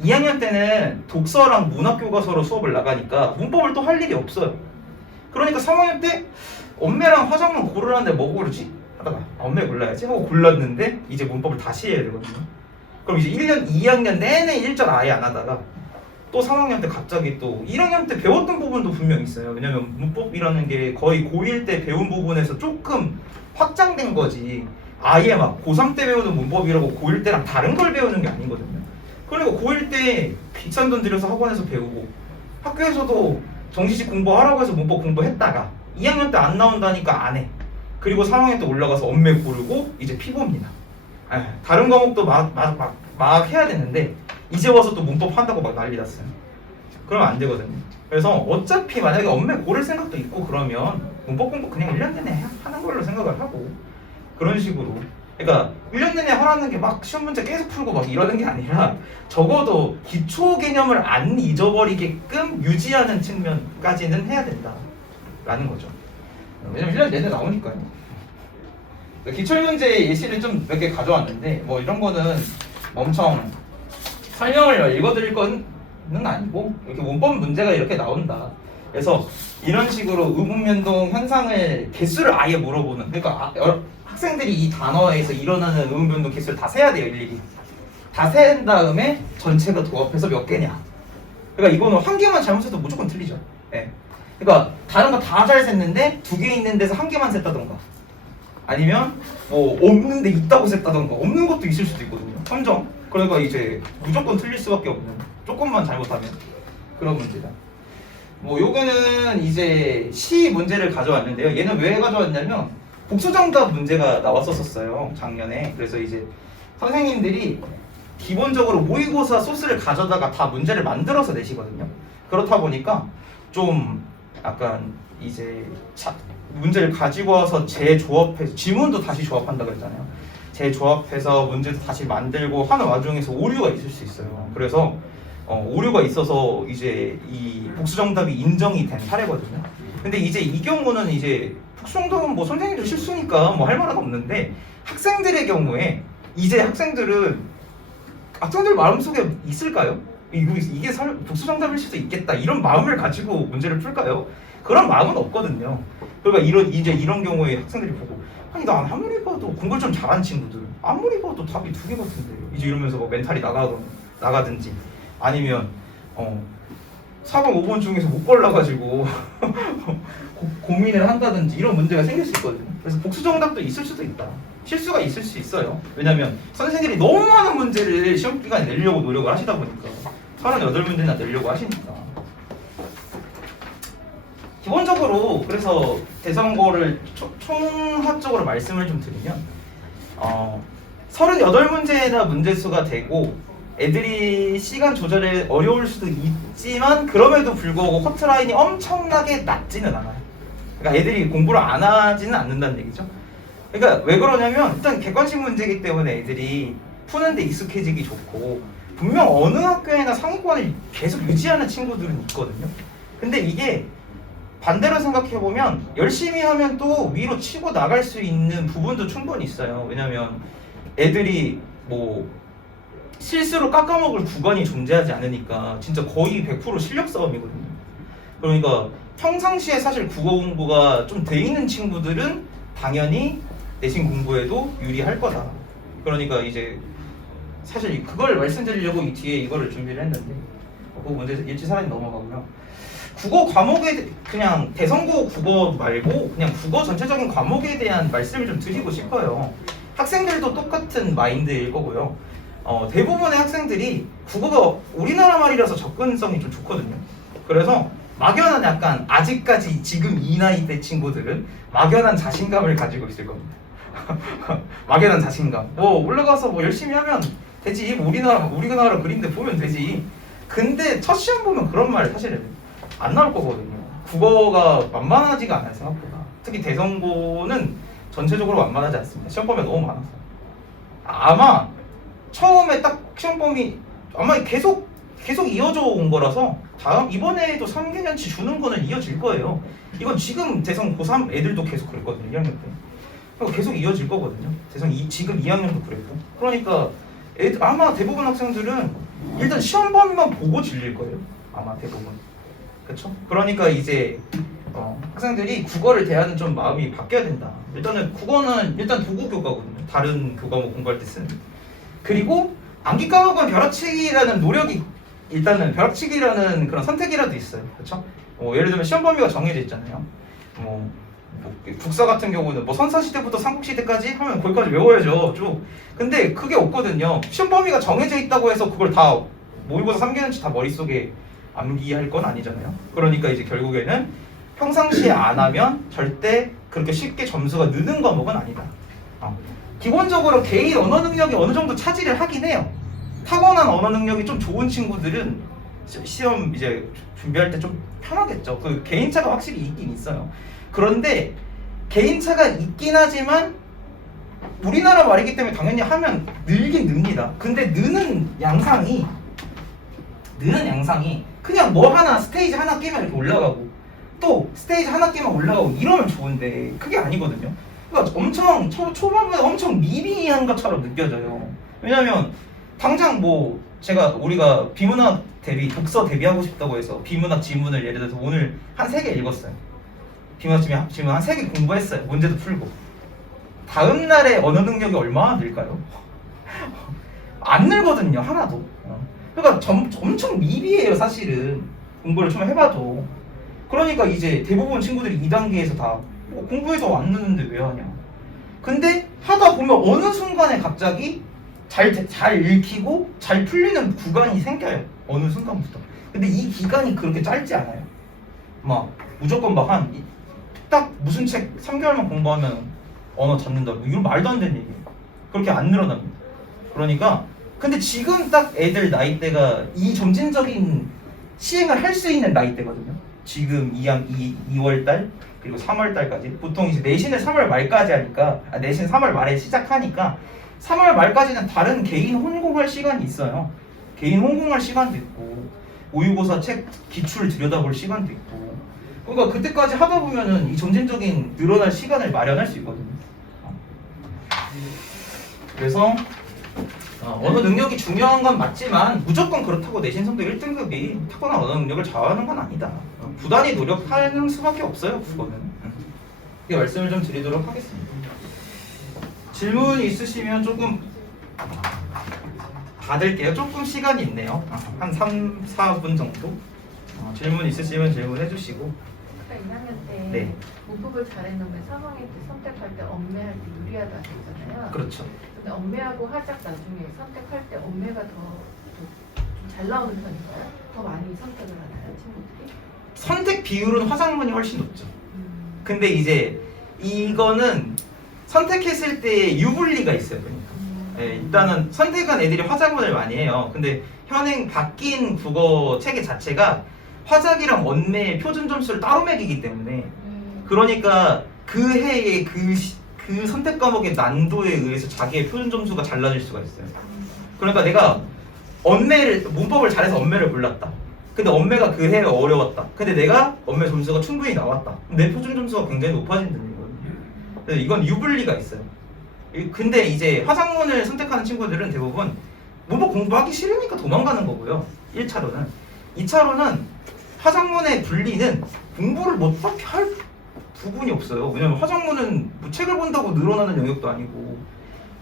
2학년 때는 독서랑 문학교과서로 수업을 나가니까 문법을 또 할 일이 없어요. 그러니까 3학년 때 언매랑 화작문 고르라는데 뭐 고르지? 하다가 언매 골라야지 하고 골랐는데 이제 문법을 다시 해야 되거든요. 그럼 이제 1년, 2학년 내내 1절 아예 안 하다가 또 3학년 때 갑자기 또 1학년 때 배웠던 부분도 분명 있어요. 왜냐면 문법이라는 게 거의 고1 때 배운 부분에서 조금 확장된 거지 아예 막 고3 때 배우는 문법이라고 고1 때랑 다른 걸 배우는 게 아니거든요. 그리고 고1 때 비싼 돈 들여서 학원에서 배우고 학교에서도 정시식 공부하라고 해서 문법 공부했다가 2학년 때 안 나온다니까 안 해. 그리고 3학년 때 올라가서 언매 고르고 이제 피봅니다. 다른 과목도 막 해야 되는데 이제 와서 또 문법 한다고 막 난리 났어요. 그러면 안 되거든요. 그래서 어차피 만약에 언매 고를 생각도 있고 그러면 문법 공부 그냥 1년 내내 하는 걸로 생각을 하고 그런 식으로. 그러니까 1년 내내 하라는 게 막 시험 문제 계속 풀고 막 이러는 게 아니라 적어도 기초 개념을 안 잊어버리게끔 유지하는 측면까지는 해야 된다라는 거죠. 왜냐면 1년 내내 나오니까요. 기출문제 예시를 좀 몇 개 가져왔는데 뭐 이런 거는 엄청 설명을 읽어드릴 거는 아니고 이렇게 문법 문제가 이렇게 나온다. 그래서 이런 식으로 의문변동 현상을 개수를 아예 물어보는, 그러니까 학생들이 이 단어에서 일어나는 의문변동 개수를 다 세야 돼요. 일일이 다 센 다음에 전체가 도합해서 몇 개냐. 그러니까 이거는 한 개만 잘못해도 무조건 틀리죠. 네. 그러니까 다른 거 다 잘 셌는데 2개 있는 데서 한 개만 셌다던가 아니면 뭐 없는데 있다고 셌다던가 없는 것도 있을 수도 있거든요. 함정. 그러니까 이제 무조건 틀릴 수밖에 없는, 조금만 잘못하면 그런 문제다. 뭐 요거는 이제 시 문제를 가져왔는데요. 얘는 왜 가져왔냐면 복수정답 문제가 나왔었어요, 작년에. 그래서 이제 선생님들이 기본적으로 모의고사 소스를 가져다가 다 문제를 만들어서 내시거든요. 그렇다 보니까 좀 약간 이제 문제를 가지고 와서 재조합해서 지문도 다시 조합한다 그랬잖아요. 재조합해서 문제도 다시 만들고 하는 와중에서 오류가 있을 수 있어요. 그래서 오류가 있어서 이제 이 복수정답이 인정이 된 사례거든요. 근데 이제 이 경우는 이제 복수정답은 뭐 선생님들 실수니까 뭐 할 말은 없는데 학생들의 경우에 이제 학생들 마음속에 있을까요? 이게 복수정답일 수도 있겠다 이런 마음을 가지고 문제를 풀까요? 그런 마음은 없거든요. 그러니까 이런 경우에 학생들이 보고 아니 나 아무리 봐도 공부를 좀 잘하는 친구들 아무리 봐도 답이 2개 같은데 이제 이러면서 뭐 멘탈이 나가든지 아니면 4번 5번 중에서 못 골라가지고 고민을 한다든지 이런 문제가 생길 수 있거든요. 그래서 복수정답도 있을 수도 있다. 실수가 있을 수 있어요. 왜냐면 선생님들이 너무 많은 문제를 시험 기간에 내려고 노력을 하시다 보니까 38문제나 내려고 하시니까 기본적으로 그래서 대선거를 총합적으로 말씀을 좀 드리면 38문제나 문제수가 되고 애들이 시간 조절에 어려울 수도 있지만 그럼에도 불구하고 커트라인이 엄청나게 낮지는 않아요. 그러니까 애들이 공부를 안 하지는 않는다는 얘기죠. 그러니까 왜 그러냐면 일단 객관식 문제이기 때문에 애들이 푸는데 익숙해지기 좋고 분명 어느 학교에나 상위권을 계속 유지하는 친구들은 있거든요. 근데 이게 반대로 생각해보면 열심히 하면 또 위로 치고 나갈 수 있는 부분도 충분히 있어요. 왜냐면 애들이 뭐 실수로 깎아먹을 구간이 존재하지 않으니까 진짜 거의 100% 실력 싸움이거든요. 그러니까 평상시에 사실 국어 공부가 좀 돼 있는 친구들은 당연히 내신 공부에도 유리할 거다. 그러니까 이제 사실 그걸 말씀드리려고 이 뒤에 이거를 준비를 했는데 그 문제 일치사라니 넘어가고요. 국어 과목에 그냥 대성고 국어 말고 그냥 국어 전체적인 과목에 대한 말씀을 좀 드리고 싶어요. 학생들도 똑같은 마인드일 거고요. 대부분의 학생들이 국어가 우리나라 말이라서 접근성이 좀 좋거든요. 그래서 막연한 약간 아직까지 지금 이 나이 때 친구들은 막연한 자신감을 가지고 있을 겁니다. 막연한 자신감. 뭐 올라가서 뭐 열심히 하면 되지. 뭐 우리나라 그림대 보면 되지. 근데 첫 시험 보면 그런 말 사실은 안 나올 거거든요. 국어가 만만하지가 않아요, 생각보다. 특히 대성고는 전체적으로 만만하지 않습니다. 시험 범위가 너무 많아서. 아마 처음에 딱 시험 범위 아마 계속 이어져 온 거라서 이번에도 3개년치 주는 거는 이어질 거예요. 이건 지금 대성 고3 애들도 계속 그랬거든요, 1학년 때. 그러니까 계속 이어질 거거든요. 대성 지금 2학년도 그랬고. 그러니까 아마 대부분 학생들은 일단 시험 범위만 보고 질릴 거예요. 아마 대부분. 그렇죠? 그러니까 이제 학생들이 국어를 대하는 좀 마음이 바뀌어야 된다. 일단은 국어는 일단 도구 교과거든요. 다른 교과목 공부할 때 쓰는. 그리고 암기 과목은 벼락치기라는 노력이 일단은 벼락치기라는 그런 선택이라도 있어요. 그렇죠? 예를 들면 시험 범위가 정해져 있잖아요. 뭐 국사 같은 경우는 뭐 선사시대부터 삼국시대까지 하면 거기까지 외워야죠. 쭉. 근데 그게 없거든요. 시험 범위가 정해져 있다고 해서 그걸 다 모의고사 3개년치 다 머릿속에 암기할 건 아니잖아요. 그러니까 이제 결국에는 평상시에 안 하면 절대 그렇게 쉽게 점수가 느는 과목은 아니다. 기본적으로 개인 언어 능력이 어느 정도 차지를 하긴 해요. 타고난 언어 능력이 좀 좋은 친구들은 시험 이제 준비할 때 좀 편하겠죠. 그 개인차가 확실히 있긴 있어요. 그런데 개인차가 있긴 하지만 우리나라 말이기 때문에 당연히 하면 늘긴 늡니다. 근데 느는 양상이 그냥 뭐 하나 스테이지 하나 깨면 이렇게 올라가고 또 스테이지 하나 깨면 올라가고 이러면 좋은데 그게 아니거든요. 그러니까 엄청 초반부에 엄청 미비한 것처럼 느껴져요. 왜냐면 당장 뭐 우리가 비문학 독서 대비하고 싶다고 해서 비문학 지문을 예를 들어서 오늘 한 3개 읽었어요. 비문학 지문 한 3개 공부했어요. 문제도 풀고. 다음 날에 언어 능력이 얼마나 늘까요? 안 늘거든요, 하나도. 그러니까 엄청 미비해요, 사실은. 공부를 좀 해봐도. 그러니까 이제 대부분 친구들이 2단계에서 다 공부해서 안 느는데 왜 하냐. 근데 하다 보면 어느 순간에 갑자기 잘 읽히고 잘 풀리는 구간이 생겨요. 어느 순간부터. 근데 이 기간이 그렇게 짧지 않아요. 막 무조건 막 딱 무슨 책 3개월만 공부하면 언어 잡는다고. 이건 말도 안 되는 얘기예요. 그렇게 안 늘어납니다. 그러니까 근데 지금 딱 애들 나이대가 이 점진적인 시행을 할 수 있는 나이대거든요. 지금 2월달 그리고 3월달까지 보통 이제 내신을 3월 말까지 하니까 내신 3월 말에 시작하니까 3월 말까지는 다른 개인 혼공할 시간이 있어요. 개인 혼공할 시간도 있고 모의고사 책 기출 들여다볼 시간도 있고 그러니까 그때까지 하다 보면은 이 점진적인 늘어날 시간을 마련할 수 있거든요. 그래서 언어 능력이 중요한 건 맞지만 무조건 그렇다고 내신 성적 1등급이 타고난 언어 능력을 좌우하는 건 아니다. 부단히 노력하는 수밖에 없어요, 그거는. 이렇게 말씀을 좀 드리도록 하겠습니다. 질문 있으시면 조금 받을게요. 조금 시간이 있네요. 한 3, 4분 정도. 질문 있으시면 질문해 주시고. 2학년 때 네. 문법을 잘했는데 3학년 때 선택할 때 엄매할 때 유리하다 하셨잖아요. 그렇죠. 근데 엄매하고 하작 나중에 선택할 때 엄매가 더 잘 나오는 편인가요? 더 많이 선택을 하나요, 친구들이? 선택 비율은 화작문이 훨씬 높죠. 근데 이제 이거는 선택했을 때 유불리가 있어요. 그러니까. 네, 일단은 선택한 애들이 화작문을 많이 해요. 근데 현행 바뀐 국어 체계 자체가 화작이랑 언매의 표준 점수를 따로 매기기 때문에 그러니까 그 해의 그 선택 과목의 난도에 의해서 자기의 표준 점수가 달라질 수가 있어요. 그러니까 내가 문법을 잘해서 언매를 몰랐다. 근데 언매가 그 해에 어려웠다. 근데 내가 언매 점수가 충분히 나왔다. 내 표준 점수가 굉장히 높아진다는 거거든요. 그래서 이건 유불리가 있어요. 근데 이제 화작문을 선택하는 친구들은 대부분 문법 공부하기 싫으니까 도망가는 거고요. 1차로는. 2차로는 화작문의 분리는 공부를 뭐 딱히 할 부분이 없어요. 왜냐면 화작문은 뭐 책을 본다고 늘어나는 영역도 아니고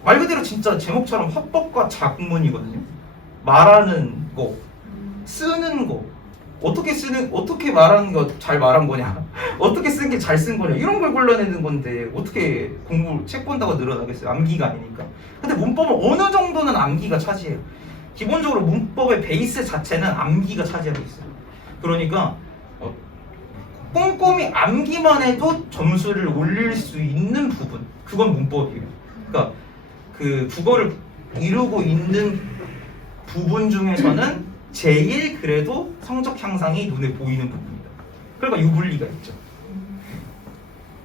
말 그대로 진짜 제목처럼 화법과 작문이거든요. 말하는 거, 쓰는 거, 어떻게 말하는 거 잘 말한 거냐, 어떻게 쓴 게 잘 쓴 거냐, 이런 걸 골라내는 건데 어떻게 책 본다고 늘어나겠어요? 암기가 아니니까. 근데 문법은 어느 정도는 암기가 차지해요. 기본적으로 문법의 베이스 자체는 암기가 차지하고 있어요. 그러니까 꼼꼼히 암기만 해도 점수를 올릴 수 있는 부분, 그건 문법이에요. 그러니까 그 국어를 이루고 있는 부분 중에서는 제일 그래도 성적 향상이 눈에 보이는 부분이다. 그러니까 유불리가 있죠.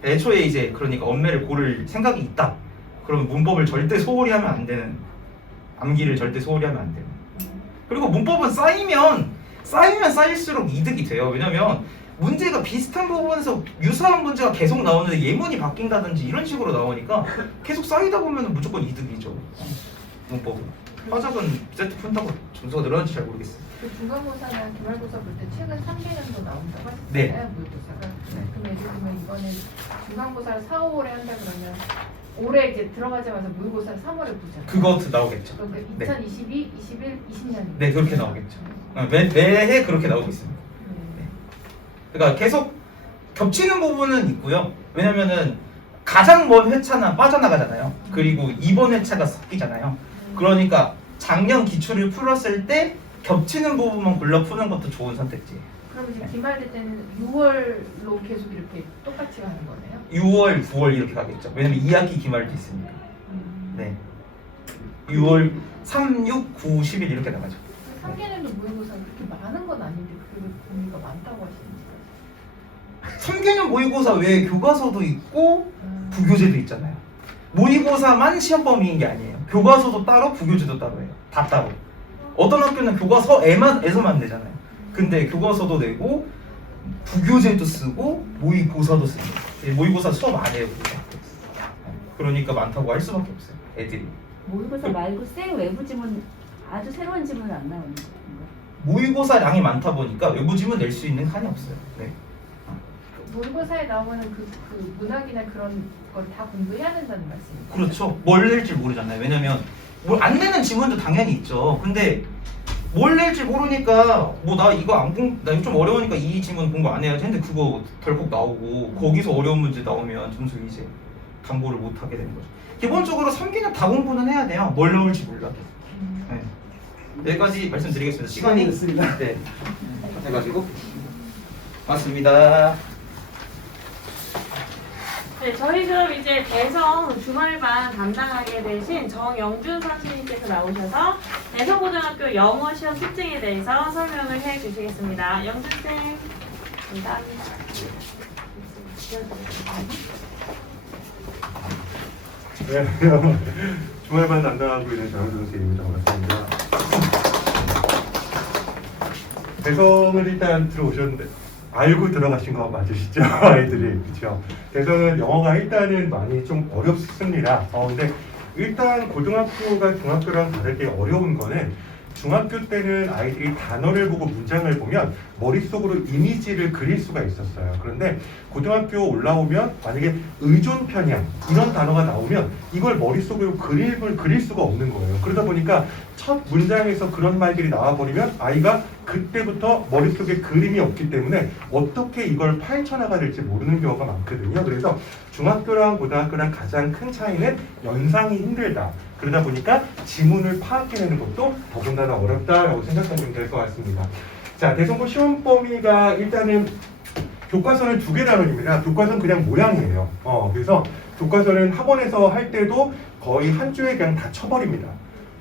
애초에 이제 그러니까 언매를 고를 생각이 있다. 그러면 문법을 절대 소홀히 하면 안 되는, 암기를 절대 소홀히 하면 안 되는. 그리고 문법은 쌓이면 쌓일수록 이득이 돼요. 왜냐면 문제가 비슷한 부분에서 유사한 문제가 계속 나오는데 예문이 바뀐다든지 이런 식으로 나오니까 계속 쌓이다 보면 무조건 이득이죠. 문법은. 화작은 세트 푼다고 점수가 늘어날지 잘 모르겠어요. 그 중간고사나 기말고사 볼 때 최근 3개년도 나온다고 하셨잖아요. 네. 모의고사가. 네. 그럼 예를 들면 이거는 중간고사를 4, 5월에 한다 그러면 올해 이제 들어가자마자 모의고사를 3월에 보잖아요. 그것도 나오겠죠. 그러니까 네. 2022, 21, 20년. 네, 그렇게 나오겠죠. 매해 그렇게 나오고 있습니다. 그러니까 계속 겹치는 부분은 있고요. 왜냐면은 가장 먼 회차는 빠져나가잖아요. 그리고 이번 회차가 섞이잖아요. 그러니까 작년 기출을 풀었을 때 겹치는 부분만 골라 푸는 것도 좋은 선택지예요. 그럼 이제 기말될 때는 6월로 계속 이렇게 똑같이 가는 거네요? 6월, 9월 이렇게 가겠죠. 왜냐면 2학기 기말도 있으니까. 네. 6월 3, 6, 9, 10일 이렇게 나가죠. 3개년도 모의고사가 그렇게 많은 건 아닌데 그게 의미가 많다고 하시는지. 3개년 모의고사 외에 교과서도 있고 부교재도 있잖아요. 모의고사만 시험 범위인 게 아니에요. 교과서도 따로 부교재도 따로예요. 다 따로. 어떤 학교는 교과서에서만 내잖아요. 근데 교과서도 내고 부교재도 쓰고 모의고사도 쓰고. 모의고사 수업 안 해요. 그러니까 많다고 할 수밖에 없어요. 애들이. 모의고사 말고 생 외부 지문 아주 새로운 지문은 안 나오는 건가? 모의고사량이 많다 보니까 외부 지문 낼 수 있는 칸이 없어요. 네. 모의고사에 나오는 그 문학이나 그런 걸 다 공부해야 된다는 말씀이죠? 그렇죠. 뭘 낼지 모르잖아요. 왜냐면 뭘 안 내는 지문도 당연히 있죠. 근데 뭘 낼지 모르니까 뭐 나 이거 좀 어려우니까 이 지문 공부 안 해야지 했는데 그거 덜컥 나오고 거기서 어려운 문제 나오면 점수 이제 강보를 못 하게 되는 거죠. 기본적으로 3개년 다 공부는 해야 돼요. 뭘 나올지 몰라도. 네. 여기까지 말씀드리겠습니다. 시간이 됐습니다. 네. 해가지고 맞습니다. 네, 저희 그럼 이제 대성 주말반 담당하게 되신 정영준 선생님께서 나오셔서 대성고등학교 영어 시험 특징에 대해서 설명을 해 주시겠습니다. 영준쌤, 감사합니다. 네, 주말반 담당하고 있는 정영준 선생님입니다. 반갑습니다. 대성을 일단 들어오셨는데 알고 들어가신 거 맞으시죠? 아이들이. 그렇죠? 대성은 영어가 일단은 많이 좀 어렵습니다. 근데 일단 고등학교가 중학교랑 다르게 어려운 거는 중학교 때는 아이들이 단어를 보고 문장을 보면 머릿속으로 이미지를 그릴 수가 있었어요. 그런데 고등학교 올라오면 만약에 의존 편향 이런 단어가 나오면 이걸 머릿속으로 그림을 그릴 수가 없는 거예요. 그러다 보니까 첫 문장에서 그런 말들이 나와버리면 아이가 그때부터 머릿속에 그림이 없기 때문에 어떻게 이걸 파헤쳐나가야 될지 모르는 경우가 많거든요. 그래서 중학교랑 고등학교랑 가장 큰 차이는 연상이 힘들다. 그러다 보니까 지문을 파악해내는 것도 더군다나 어렵다라고 생각하시면 될 것 같습니다. 자, 대성고 시험 범위가 일단은 교과서는 2개 나눠집니다. 교과서는 그냥 모양이에요. 그래서 교과서는 학원에서 할 때도 거의 한 주에 그냥 다 쳐버립니다.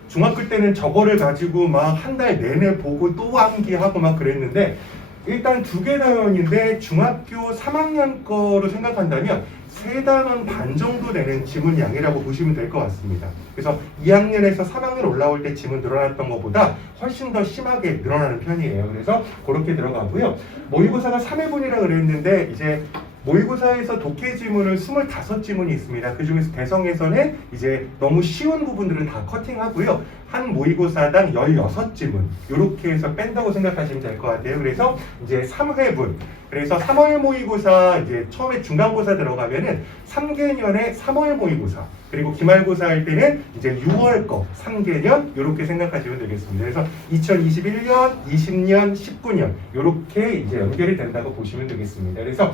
중학교 때는 저거를 가지고 막 한 달 내내 보고 또 암기하고 막 그랬는데 일단 2개 단원인데 중학교 3학년 거로 생각한다면 3단원 반 정도 되는 지문 양이라고 보시면 될 것 같습니다. 그래서 2학년에서 3학년 올라올 때 지문 늘어났던 것보다 훨씬 더 심하게 늘어나는 편이에요. 그래서 그렇게 들어가고요. 모의고사가 3회분이라 그랬는데 이제 모의고사에서 독해 지문은 25지문이 있습니다. 그 중에서 대성에서는 이제 너무 쉬운 부분들은 다 커팅하고요. 한 모의고사당 16지문 이렇게 해서 뺀다고 생각하시면 될 것 같아요. 그래서 이제 3회분. 그래서 3월 모의고사 이제 처음에 중간고사 들어가면은 3개년에 3월 모의고사 그리고 기말고사 할 때는 이제 6월 거 3개년 이렇게 생각하시면 되겠습니다. 그래서 2021년, 20년, 19년 이렇게 이제 연결이 된다고 보시면 되겠습니다. 그래서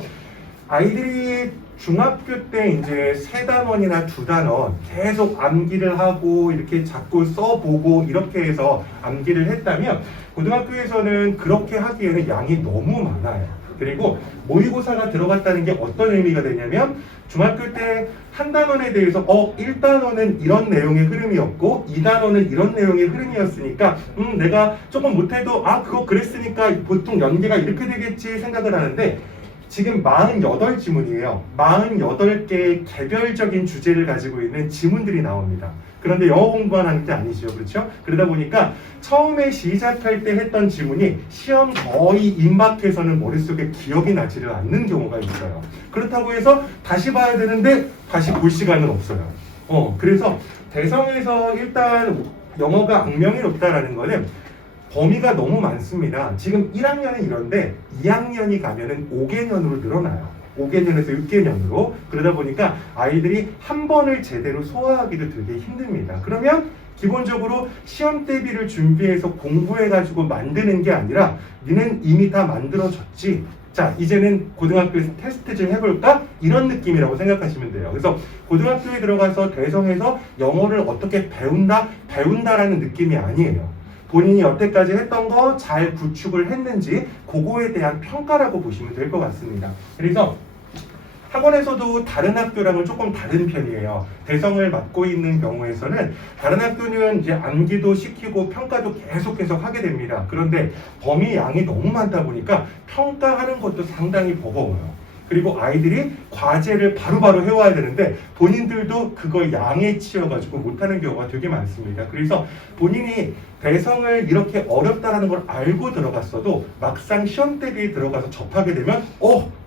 아이들이 중학교 때 이제 3단원이나 2단원 계속 암기를 하고 이렇게 자꾸 써보고 이렇게 해서 암기를 했다면 고등학교에서는 그렇게 하기에는 양이 너무 많아요. 그리고 모의고사가 들어갔다는 게 어떤 의미가 되냐면 중학교 때 한 단원에 대해서 1단원은 이런 내용의 흐름이었고 2단원은 이런 내용의 흐름이었으니까 내가 조금 못해도 그거 그랬으니까 보통 연계가 이렇게 되겠지 생각을 하는데 지금 48지문이에요. 48개의 개별적인 주제를 가지고 있는 지문들이 나옵니다. 그런데 영어 공부만 하는 게 아니죠. 그렇죠? 그러다 보니까 처음에 시작할 때 했던 지문이 시험 거의 임박해서는 머릿속에 기억이 나지를 않는 경우가 있어요. 그렇다고 해서 다시 봐야 되는데 다시 볼 시간은 없어요. 그래서 대성에서 일단 영어가 악명이 높다라는 거는 범위가 너무 많습니다. 지금 1학년은 이런데 2학년이 가면은 5개년으로 늘어나요. 5개년에서 6개년으로. 그러다 보니까 아이들이 한 번을 제대로 소화하기도 되게 힘듭니다. 그러면 기본적으로 시험 대비를 준비해서 공부해가지고 만드는 게 아니라 니는 이미 다 만들어졌지. 자, 이제는 고등학교에서 테스트 좀 해볼까? 이런 느낌이라고 생각하시면 돼요. 그래서 고등학교에 들어가서 대성에서 영어를 어떻게 배운다라는 느낌이 아니에요. 본인이 여태까지 했던 거 잘 구축을 했는지 그거에 대한 평가라고 보시면 될 것 같습니다. 그래서 학원에서도 다른 학교랑은 조금 다른 편이에요. 대성을 맡고 있는 경우에서는 다른 학교는 이제 암기도 시키고 평가도 계속해서 하게 됩니다. 그런데 범위 양이 너무 많다 보니까 평가하는 것도 상당히 버거워요. 그리고 아이들이 과제를 바로바로 해와야 되는데 본인들도 그거 양에 치여가지고 못하는 경우가 되게 많습니다. 그래서 본인이 대성을 이렇게 어렵다라는 걸 알고 들어갔어도 막상 시험 대비에 들어가서 접하게 되면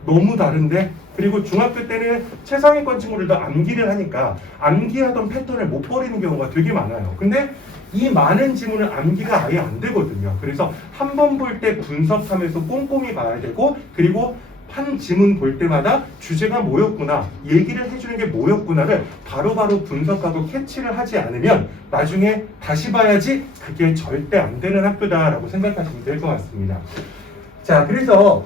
너무 다른데? 그리고 중학교 때는 최상위권 친구들도 암기를 하니까 암기하던 패턴을 못 버리는 경우가 되게 많아요. 근데 이 많은 지문은 암기가 아예 안 되거든요. 그래서 한 번 볼 때 분석하면서 꼼꼼히 봐야 되고 그리고 한 지문 볼 때마다 주제가 뭐였구나, 얘기를 해주는 게 뭐였구나를 바로바로 분석하고 캐치를 하지 않으면 나중에 다시 봐야지 그게 절대 안 되는 학교다라고 생각하시면 될 것 같습니다. 자, 그래서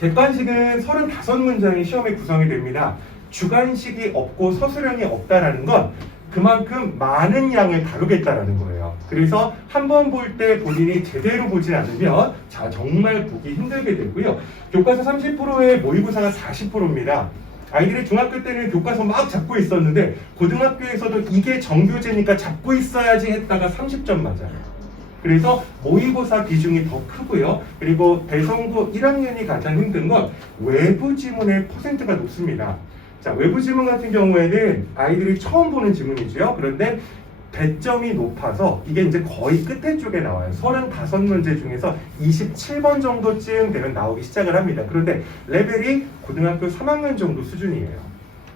객관식은 35문장이 시험에 구성이 됩니다. 주관식이 없고 서술형이 없다라는 건 그만큼 많은 양을 다루겠다라는 거예요. 그래서 한 번 볼 때 본인이 제대로 보지 않으면 정말 보기 힘들게 되고요. 교과서 30%의 모의고사가 40%입니다. 아이들이 중학교 때는 교과서 막 잡고 있었는데 고등학교에서도 이게 정교재니까 잡고 있어야지 했다가 30점 맞아요. 그래서 모의고사 비중이 더 크고요. 그리고 대성도 1학년이 가장 힘든 건 외부 지문의 퍼센트가 높습니다. 자, 외부 지문 같은 경우에는 아이들이 처음 보는 지문이죠. 그런데 배점이 높아서 이게 이제 거의 끝에 쪽에 나와요. 35문제 중에서 27번 정도쯤 되면 나오기 시작을 합니다. 그런데 레벨이 고등학교 3학년 정도 수준이에요.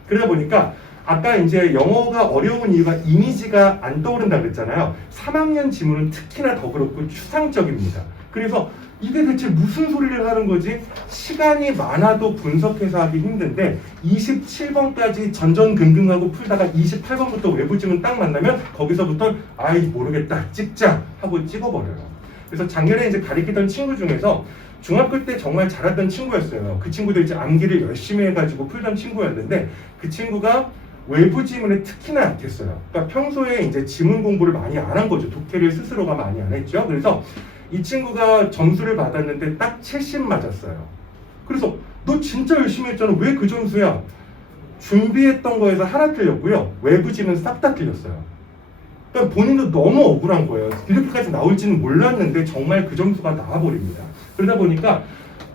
그러다 보니까 아까 이제 영어가 어려운 이유가 이미지가 안 떠오른다 그랬잖아요. 3학년 지문은 특히나 더 그렇고 추상적입니다. 그래서 이게 대체 무슨 소리를 하는 거지? 시간이 많아도 분석해서 하기 힘든데 27번까지 전전긍긍하고 풀다가 28번부터 외부 지문 딱 만나면 거기서부터 모르겠다 찍자 하고 찍어버려요. 그래서 작년에 이제 가르치던 친구 중에서 중학교 때 정말 잘하던 친구였어요. 그 친구도 이제 암기를 열심히 해가지고 풀던 친구였는데 그 친구가 외부 지문에 특히나 약했어요. 그러니까 평소에 이제 지문 공부를 많이 안 한 거죠. 독해를 스스로가 많이 안 했죠. 그래서 이 친구가 점수를 받았는데 딱 70 맞았어요. 그래서 너 진짜 열심히 했잖아. 왜 그 점수야? 준비했던 거에서 하나 틀렸고요. 외부 지문 싹 다 틀렸어요. 그러니까 본인도 너무 억울한 거예요. 이렇게까지 나올지는 몰랐는데 정말 그 점수가 나와버립니다. 그러다 보니까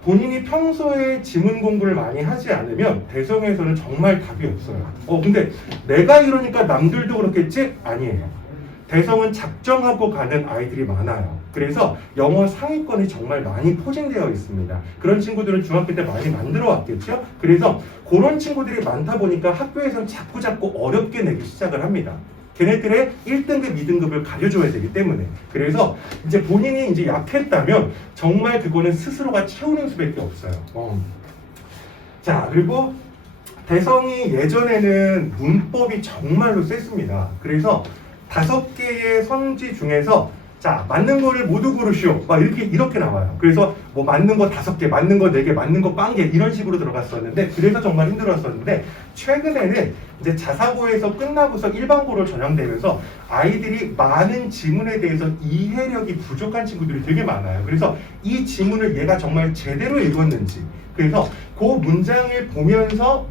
본인이 평소에 지문 공부를 많이 하지 않으면 대성에서는 정말 답이 없어요. 근데 내가 이러니까 남들도 그렇겠지? 아니에요. 대성은 작정하고 가는 아이들이 많아요. 그래서 영어 상위권이 정말 많이 포진되어 있습니다. 그런 친구들은 중학교 때 많이 만들어 왔겠죠? 그래서 그런 친구들이 많다 보니까 학교에서는 자꾸 어렵게 내기 시작을 합니다. 걔네들의 1등급, 2등급을 가려줘야 되기 때문에. 그래서 이제 본인이 이제 약했다면 정말 그거는 스스로가 채우는 수밖에 없어요. 자, 그리고 대성이 예전에는 문법이 정말로 셌습니다. 그래서 5개의 선지 중에서 자, 맞는 거를 모두 고르시오. 막 이렇게 나와요. 그래서 뭐 맞는 거 5개, 맞는 거 4개, 맞는 거 1개 이런 식으로 들어갔었는데 그래서 정말 힘들었었는데 최근에는 이제 자사고에서 끝나고서 일반고로 전향되면서 아이들이 많은 지문에 대해서 이해력이 부족한 친구들이 되게 많아요. 그래서 이 지문을 얘가 정말 제대로 읽었는지 그래서 그 문장을 보면서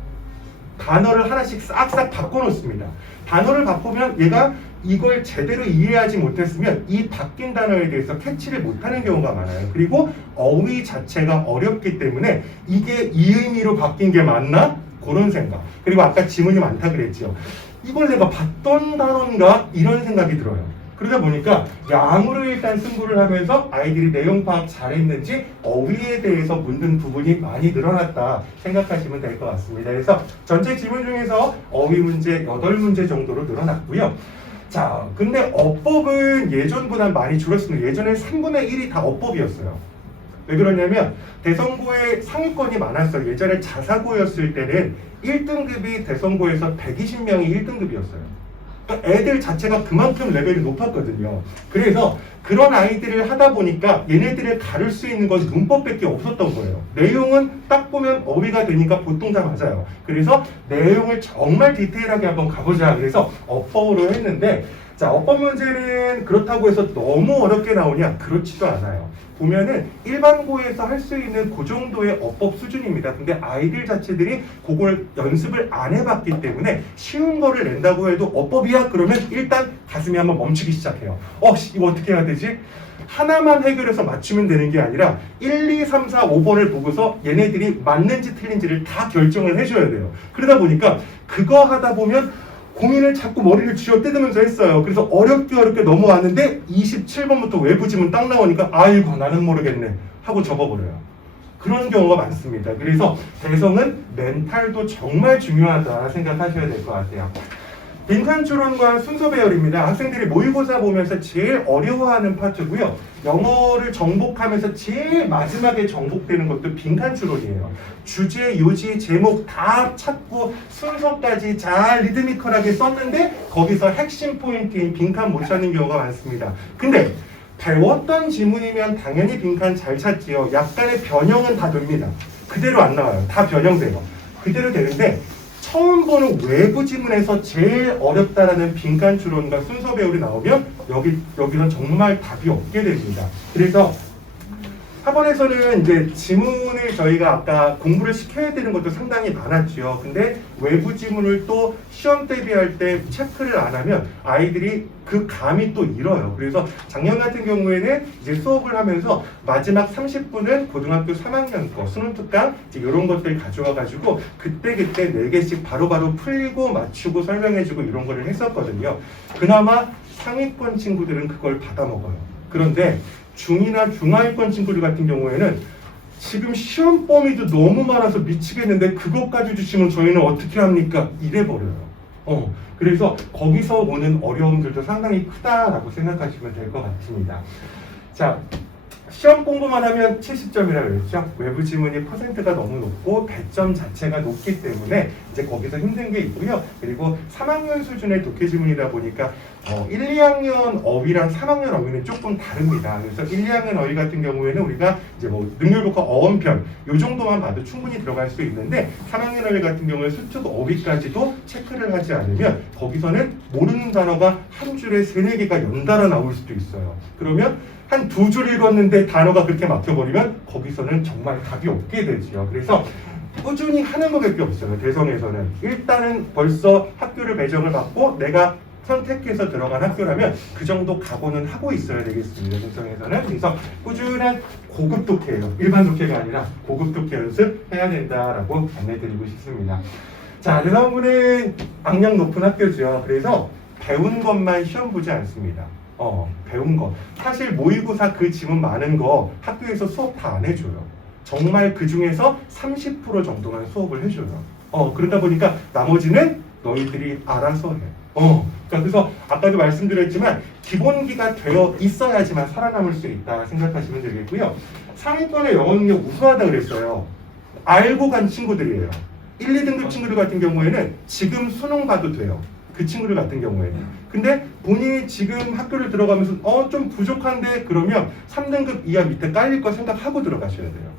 단어를 하나씩 싹싹 바꿔놓습니다. 단어를 바꾸면 얘가 이걸 제대로 이해하지 못했으면 이 바뀐 단어에 대해서 캐치를 못하는 경우가 많아요. 그리고 어휘 자체가 어렵기 때문에 이게 이 의미로 바뀐 게 맞나? 그런 생각. 그리고 아까 지문이 많다 그랬죠. 이걸 내가 봤던 단어인가? 이런 생각이 들어요. 그러다 보니까 양으로 일단 승부를 하면서 아이들이 내용 파악 잘했는지 어휘에 대해서 묻는 부분이 많이 늘어났다 생각하시면 될 것 같습니다. 그래서 전체 지문 중에서 어휘 문제 8문제 정도로 늘어났고요. 자, 근데 어법은 예전보다 많이 줄었습니다. 예전에 3분의 1이 다 어법이었어요. 왜 그러냐면 대성고에 상위권이 많았어요. 예전에 자사고였을 때는 1등급이 대성고에서 120명이 1등급이었어요. 그러니까 애들 자체가 그만큼 레벨이 높았거든요. 그래서 그런 아이들을 하다 보니까 얘네들을 가를 수 있는 건 문법밖에 없었던 거예요. 내용은 딱 보면 어휘가 되니까 보통 다 맞아요. 그래서 내용을 정말 디테일하게 한번 가보자. 그래서 어법으로 했는데 자, 어법 문제는 그렇다고 해서 너무 어렵게 나오냐? 그렇지도 않아요. 보면은 일반고에서 할 수 있는 그 정도의 어법 수준입니다. 근데 아이들 자체들이 그걸 연습을 안 해봤기 때문에 쉬운 거를 낸다고 해도 어법이야? 그러면 일단 가슴이 한번 멈추기 시작해요. 이거 어떻게 해야 되지? 하나만 해결해서 맞추면 되는 게 아니라 1, 2, 3, 4, 5번을 보고서 얘네들이 맞는지 틀린지를 다 결정을 해줘야 돼요. 그러다 보니까 그거 하다 보면 고민을 자꾸 머리를 쥐어뜯으면서 했어요. 그래서 어렵게 넘어왔는데 27번부터 외부 지문 딱 나오니까 아이고 나는 모르겠네 하고 접어버려요. 그런 경우가 많습니다. 그래서 대성은 멘탈도 정말 중요하다 생각하셔야 될 것 같아요. 빈칸 추론과 순서 배열입니다. 학생들이 모의고사 보면서 제일 어려워하는 파트고요. 영어를 정복하면서 제일 마지막에 정복되는 것도 빈칸 추론이에요. 주제, 요지, 제목 다 찾고 순서까지 잘 리드미컬하게 썼는데 거기서 핵심 포인트인 빈칸 못 찾는 경우가 많습니다. 근데 배웠던 지문이면 당연히 빈칸 잘 찾지요. 약간의 변형은 다 됩니다. 그대로 안 나와요. 다 변형돼요. 그대로 되는데 처음 보는 외부 지문에서 제일 어렵다라는 빈칸 추론과 순서 배열이 나오면 여기는 정말 답이 없게 됩니다. 그래서 학원에서는 이제 지문을 저희가 아까 공부를 시켜야 되는 것도 상당히 많았죠. 근데 외부 지문을 또 시험 대비할 때 체크를 안 하면 아이들이 그 감이 또 잃어요. 그래서 작년 같은 경우에는 이제 수업을 하면서 마지막 30분은 고등학교 3학년 거 수능 특강 이런 것들 가져와가지고 그때 4개씩 바로바로 풀리고 맞추고 설명해주고 이런 거를 했었거든요. 그나마 상위권 친구들은 그걸 받아먹어요. 그런데 중이나 중하위권 친구들 같은 경우에는 지금 시험 범위도 너무 많아서 미치겠는데 그것까지 주시면 저희는 어떻게 합니까? 이래버려요. 그래서 거기서 오는 어려움들도 상당히 크다라고 생각하시면 될 것 같습니다. 자, 시험 공부만 하면 70점이라고 그랬죠. 외부 지문이 퍼센트가 너무 높고 배점 자체가 높기 때문에 이제 거기서 힘든 게 있고요. 그리고 3학년 수준의 독해 지문이다 보니까 1, 2학년 어휘랑 3학년 어휘는 조금 다릅니다. 그래서 1, 2학년 어휘 같은 경우에는 우리가 이제 뭐 능률북화 어원편 요 정도만 봐도 충분히 들어갈 수 있는데 3학년 어휘 같은 경우에 수특 어휘까지도 체크를 하지 않으면 거기서는 모르는 단어가 한 줄에 3, 4개가 연달아 나올 수도 있어요. 그러면 한 2줄 읽었는데 단어가 그렇게 막혀버리면 거기서는 정말 답이 없게 되지요. 그래서 꾸준히 하는 것밖에 없어요. 대성에서는 일단은 벌써 학교를 배정을 받고 내가 선택해서 들어간 학교라면 그 정도 각오는 하고 있어야 되겠습니다. 대성에서는. 그래서 꾸준한 고급 독해예요. 일반 독해가 아니라 고급 독해 연습해야 된다라고 안내드리고 싶습니다. 자, 대성부는 악명 높은 학교죠. 그래서 배운 것만 시험 보지 않습니다. 배운 거. 사실 모의고사 그 지문 많은 거 학교에서 수업 다 안 해줘요. 정말 그 중에서 30% 정도만 수업을 해줘요. 그러다 보니까 나머지는 너희들이 알아서 해. 그래서 아까도 말씀드렸지만 기본기가 되어 있어야지만 살아남을 수 있다 생각하시면 되겠고요. 상위권의 영어 능력 우수하다 그랬어요. 알고 간 친구들이에요. 1, 2등급 친구들 같은 경우에는 지금 수능 봐도 돼요. 그 친구들 같은 경우에는. 근데 본인이 지금 학교를 들어가면서 좀 부족한데 그러면 3등급 이하 밑에 깔릴 거 생각하고 들어가셔야 돼요.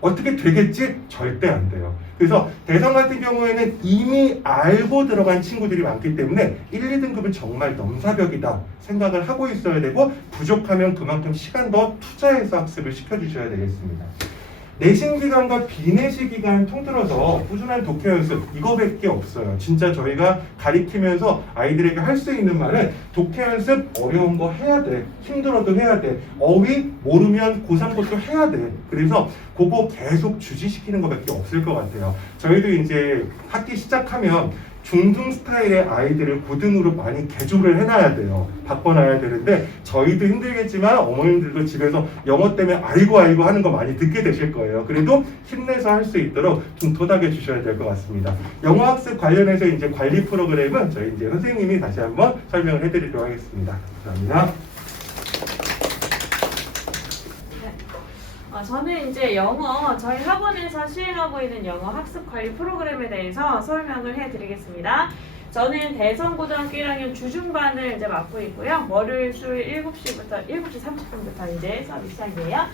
어떻게 되겠지? 절대 안 돼요. 그래서 대성 같은 경우에는 이미 알고 들어간 친구들이 많기 때문에 1, 2등급은 정말 넘사벽이다 생각을 하고 있어야 되고 부족하면 그만큼 시간 더 투자해서 학습을 시켜주셔야 되겠습니다. 내신 기간과 비내신 기간 통틀어서 꾸준한 독해 연습 이거밖에 없어요. 진짜 저희가 가리키면서 아이들에게 할 수 있는 말은 독해 연습 어려운 거 해야 돼. 힘들어도 해야 돼. 어휘 모르면 고3 것도 해야 돼. 그래서 그거 계속 주지시키는 것밖에 없을 것 같아요. 저희도 이제 학기 시작하면 중등 스타일의 아이들을 고등으로 많이 개조를 해놔야 돼요. 바꿔놔야 되는데 저희도 힘들겠지만 어머님들도 집에서 영어 때문에 아이고 하는 거 많이 듣게 되실 거예요. 그래도 힘내서 할 수 있도록 좀 도닥여 주셔야 될 것 같습니다. 영어 학습 관련해서 이제 관리 프로그램은 저희 이제 선생님이 다시 한번 설명을 해드리도록 하겠습니다. 감사합니다. 저는 이제 영어 저희 학원에서 시행하고 있는 영어 학습 관리 프로그램에 대해서 설명을 해드리겠습니다. 저는 대성고등학교 1학년 주중반을 이제 맡고 있고요. 월요일, 수요일 7시 30분부터 이제 수업이 시작이에요.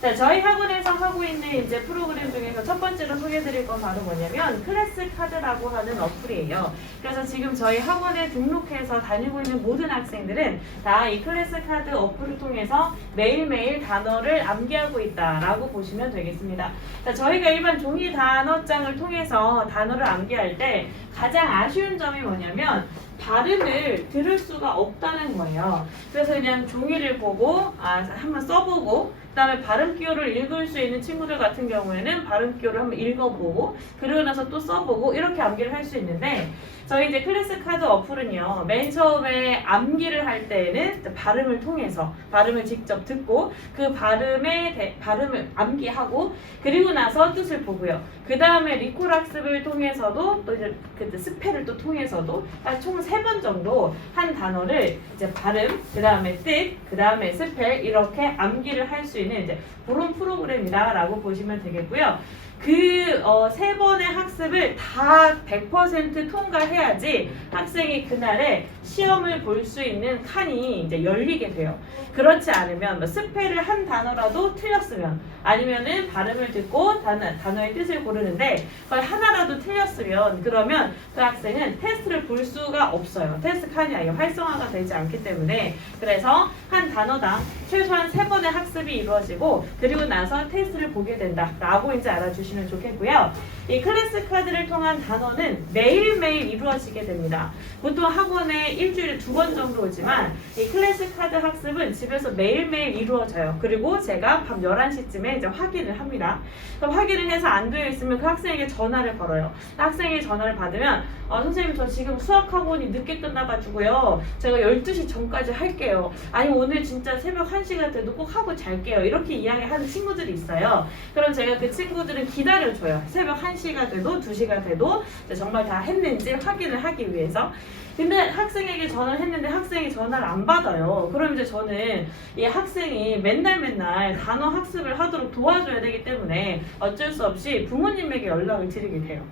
자, 저희 학원에서 하고 있는 이제 프로그램 중에서 첫 번째로 소개해드릴 건 바로 뭐냐면 클래스 카드라고 하는 어플이에요. 그래서 지금 저희 학원에 등록해서 다니고 있는 모든 학생들은 다 이 클래스 카드 어플을 통해서 매일매일 단어를 암기하고 있다라고 보시면 되겠습니다. 자, 저희가 일반 종이 단어장을 통해서 단어를 암기할 때 가장 아쉬운 점이 뭐냐면 발음을 들을 수가 없다는 거예요. 그래서 그냥 종이를 보고 한번 써보고 그 다음에 발음 기호를 읽을 수 있는 친구들 같은 경우에는 발음 기호를 한번 읽어보고 그러고 나서 또 써보고 이렇게 암기를 할 수 있는데 저희 이제 클래스 카드 어플은요, 맨 처음에 암기를 할 때에는 발음을 통해서 발음을 직접 듣고 그 발음을 암기하고 그리고 나서 뜻을 보고요. 그 다음에 리콜 학습을 통해서도 또 이제 그 스펠을 또 통해서도 총 3번 정도 한 단어를 이제 발음, 그 다음에 뜻, 그 다음에 스펠 이렇게 암기를 할 수 있는 이제 그런 프로그램이다라고 보시면 되겠고요. 그 3번의 학습을 다 100% 통과해야지 학생이 그날에 시험을 볼 수 있는 칸이 이제 열리게 돼요. 그렇지 않으면 뭐 스펠을 한 단어라도 틀렸으면 아니면은 발음을 듣고 단어의 뜻을 고르는데 그걸 하나라도 틀렸으면 그러면 그 학생은 테스트를 볼 수가 없어요. 테스트 칸이 아예 활성화가 되지 않기 때문에 그래서 한 단어당 최소한 3번의 학습이 이루어지고 그리고 나서 테스트를 보게 된다라고 이제 알아주시면 좋겠고요. 이 클래스 카드를 통한 단어는 매일매일 이루어지게 됩니다. 보통 학원에 일주일에 2번 정도 오지만 이 클래스 카드 학습은 집에서 매일매일 이루어져요. 그리고 제가 밤 11시쯤에 이제 확인을 합니다. 그럼 확인을 해서 안 되어 있으면 그 학생에게 전화를 걸어요. 학생이 전화를 받으면 선생님 저 지금 수학학원이 늦게 끝나가지고요. 제가 12시 전까지 할게요. 아니 오늘 진짜 새벽 1시가 돼도 꼭 하고 잘게요. 이렇게 이야기하는 친구들이 있어요. 그럼 제가 그 친구들은 기다려줘요. 새벽 1시가 돼도 2시가 돼도 정말 다 했는지 확인을 하기 위해서. 근데 학생에게 전화를 했는데 학생이 전화를 안 받아요. 그럼 이제 저는 이 학생이 맨날 단어 학습을 하도록 도와줘야 되기 때문에 어쩔 수 없이 부모님에게 연락을 드리게 돼요.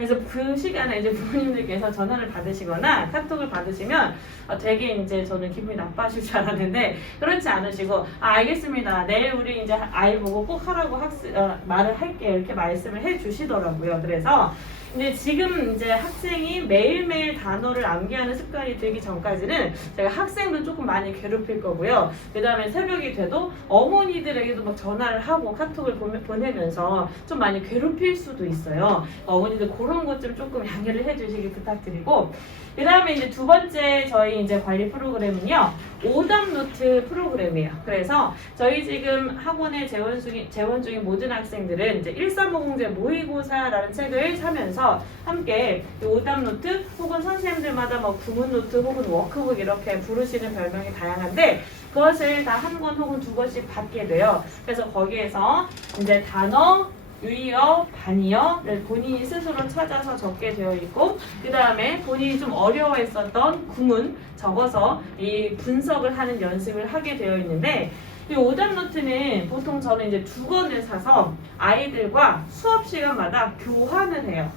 그래서 그 시간에 이제 부모님들께서 전화를 받으시거나 카톡을 받으시면 되게 이제 저는 기분이 나빠하실 줄 알았는데 그렇지 않으시고 알겠습니다. 내일 우리 이제 아이 보고 꼭 하라고 말을 할게요. 이렇게 말씀을 해 주시더라고요. 그래서 근데 지금 이제 학생이 매일매일 단어를 암기하는 습관이 들기 전까지는 제가 학생도 조금 많이 괴롭힐 거고요. 그 다음에 새벽이 돼도 어머니들에게도 막 전화를 하고 카톡을 보내면서 좀 많이 괴롭힐 수도 있어요. 어머니들 그런 것 좀 조금 양해를 해주시기 부탁드리고, 그 다음에 이제 두 번째 저희 이제 관리 프로그램은요, 오답 노트 프로그램이에요. 그래서 저희 지금 학원에 재원 중인 모든 학생들은 이제 1350제 모의고사라는 책을 사면서 함께 이 오답 노트 혹은 선생님들마다 뭐 구문 노트 혹은 워크북 이렇게 부르시는 별명이 다양한데 그것을 다 한 권 혹은 두 권씩 받게 돼요. 그래서 거기에서 이제 단어, 유의어, 반의어를 본인이 스스로 찾아서 적게 되어 있고, 그 다음에 본인이 좀 어려워했었던 구문 적어서 이 분석을 하는 연습을 하게 되어 있는데, 이 오답 노트는 보통 저는 이제 두 권을 사서 아이들과 수업 시간마다 교환을 해요.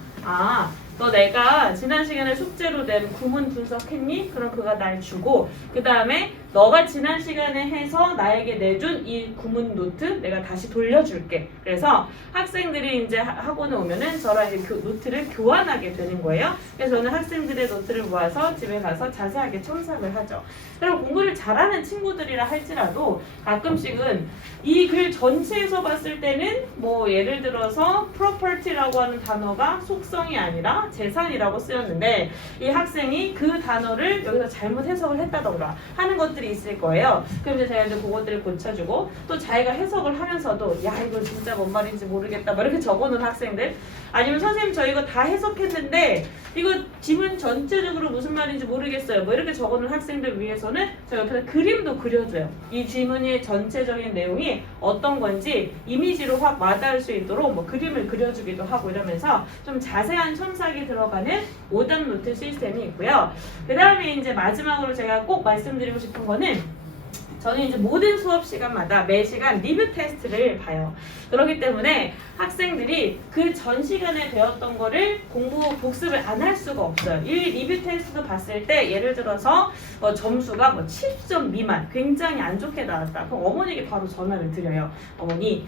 너 내가 지난 시간에 숙제로 낸 구문 분석했니? 그럼 그가 날 주고, 그 다음에 너가 지난 시간에 해서 나에게 내준 이 구문 노트 내가 다시 돌려줄게. 그래서 학생들이 이제 학원에 오면은 저랑 이제 노트를 교환하게 되는 거예요. 그래서 저는 학생들의 노트를 모아서 집에 가서 자세하게 첨삭을 하죠. 그리고 공부를 잘하는 친구들이라 할지라도 가끔씩은 이 글 전체에서 봤을 때는 뭐 예를 들어서 property라고 하는 단어가 속성이 아니라 재산이라고 쓰였는데 이 학생이 그 단어를 여기서 잘못 해석을 했다던가 하는 것들이 있을 거예요. 그럼 이제 제가 이제 그것들을 고쳐주고, 또 자기가 해석을 하면서도 야 이거 진짜 뭔 말인지 모르겠다 뭐 이렇게 적어놓은 학생들, 아니면 선생님 저 이거 다 해석했는데 이거 지문 전체적으로 무슨 말인지 모르겠어요 뭐 이렇게 적어놓은 학생들 위해서는 제가 옆에서 그림도 그려줘요. 이 지문의 전체적인 내용이 어떤 건지 이미지로 확 와닿을 수 있도록 뭐 그림을 그려주기도 하고 이러면서 좀 자세한 첨삭이 들어가는 오답 노트 시스템이 있고요. 그 다음에 이제 마지막으로 제가 꼭 말씀드리고 싶은 거는, 저는 이제 모든 수업 시간마다 매 시간 리뷰 테스트를 봐요. 그렇기 때문에 학생들이 그 전 시간에 배웠던 거를 복습을 안 할 수가 없어요. 이 리뷰 테스트도 봤을 때 예를 들어서 점수가 뭐 70점 미만, 굉장히 안 좋게 나왔다. 그럼 어머니에게 바로 전화를 드려요. 어머니,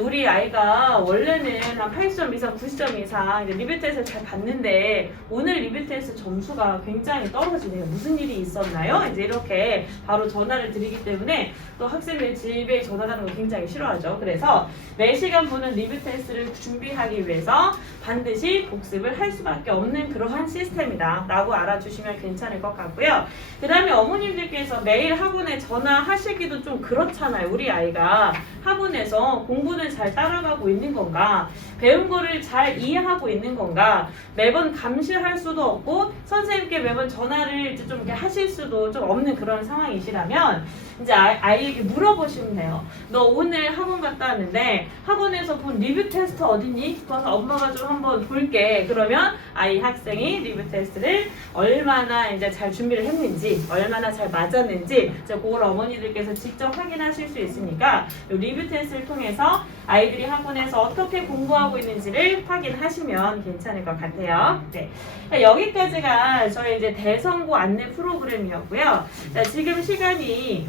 우리 아이가 원래는 한 80점 이상, 90점 이상 이제 리뷰 테스트를 잘 봤는데 오늘 리뷰 테스트 점수가 굉장히 떨어지네요. 무슨 일이 있었나요? 이제 이렇게 바로 전화를 드리기 때문에 또 학생들이 집에 전화하는 거 굉장히 싫어하죠. 그래서 매 시간 보는 리뷰 테스트를 준비하기 위해서 반드시 복습을 할 수밖에 없는 그러한 시스템이다 라고 알아주시면 괜찮을 것 같고요. 그 다음에 어머님들께서 매일 학원에 전화하시기도 좀 그렇잖아요. 우리 아이가 학원에서 공부는 잘 따라가고 있는 건가, 배운 거를 잘 이해하고 있는 건가, 매번 감시할 수도 없고 선생님께 매번 전화를 이제 좀 이렇게 하실 수도 좀 없는 그런 상황이시라면 이제 아이에게 물어보시면 돼요. 너 오늘 학원 갔다 왔는데 학원에서 본 리뷰 테스트 어딨니? 그래서 엄마가 좀 한번 볼게. 그러면 학생이 리뷰 테스트를 얼마나 이제 잘 준비를 했는지, 얼마나 잘 맞았는지 이제 그걸 어머니들께서 직접 확인하실 수 있으니까 이 리뷰 테스트를 통해서 아이들이 학원에서 어떻게 공부하고 있는지를 확인하시면 괜찮을 것 같아요. 네. 여기까지가 저희 이제 대선고 안내 프로그램이었고요. 자, 지금 시간이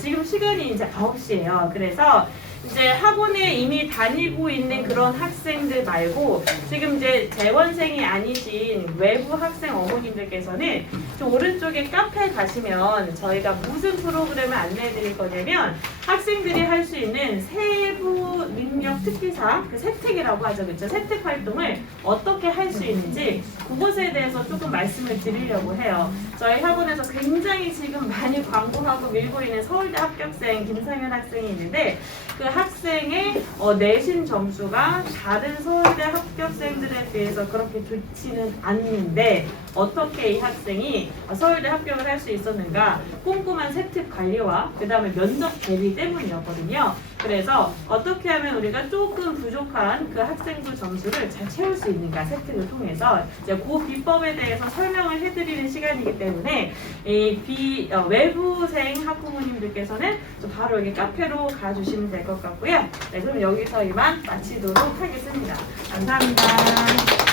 지금 시간이 이제 9시예요. 그래서 이제 학원에 이미 다니고 있는 그런 학생들 말고 지금 이제 재원생이 아니신 외부 학생 어머님들께서는 저 오른쪽에 카페 가시면 저희가 무슨 프로그램을 안내해 드릴 거냐면 학생들이 할 수 있는 세부 능력 특기사, 그 세특이라고 하죠. 그렇죠? 세특 활동을 어떻게 할 수 있는지 그것에 대해서 조금 말씀을 드리려고 해요. 저희 학원에서 굉장히 지금 많이 광고하고 밀고 있는 서울대 합격생 김상현 학생이 있는데 그 학생의 내신 점수가 다른 서울대 합격생들에 비해서 그렇게 좋지는 않는데 어떻게 이 학생이 학생이 서울대 합격을 할 수 있었는가? 꼼꼼한 세특 관리와 그 다음에 면접 대비 때문이었거든요. 그래서 어떻게 하면 우리가 조금 부족한 그 학생부 점수를 잘 채울 수 있는가 세특을 통해서 이제 그 비법에 대해서 설명을 해드리는 시간이기 때문에 이 외부생 학부모님들께서는 바로 여기 카페로 가주시면 될 것 같고요. 네, 그럼 여기서 이만 마치도록 하겠습니다. 감사합니다.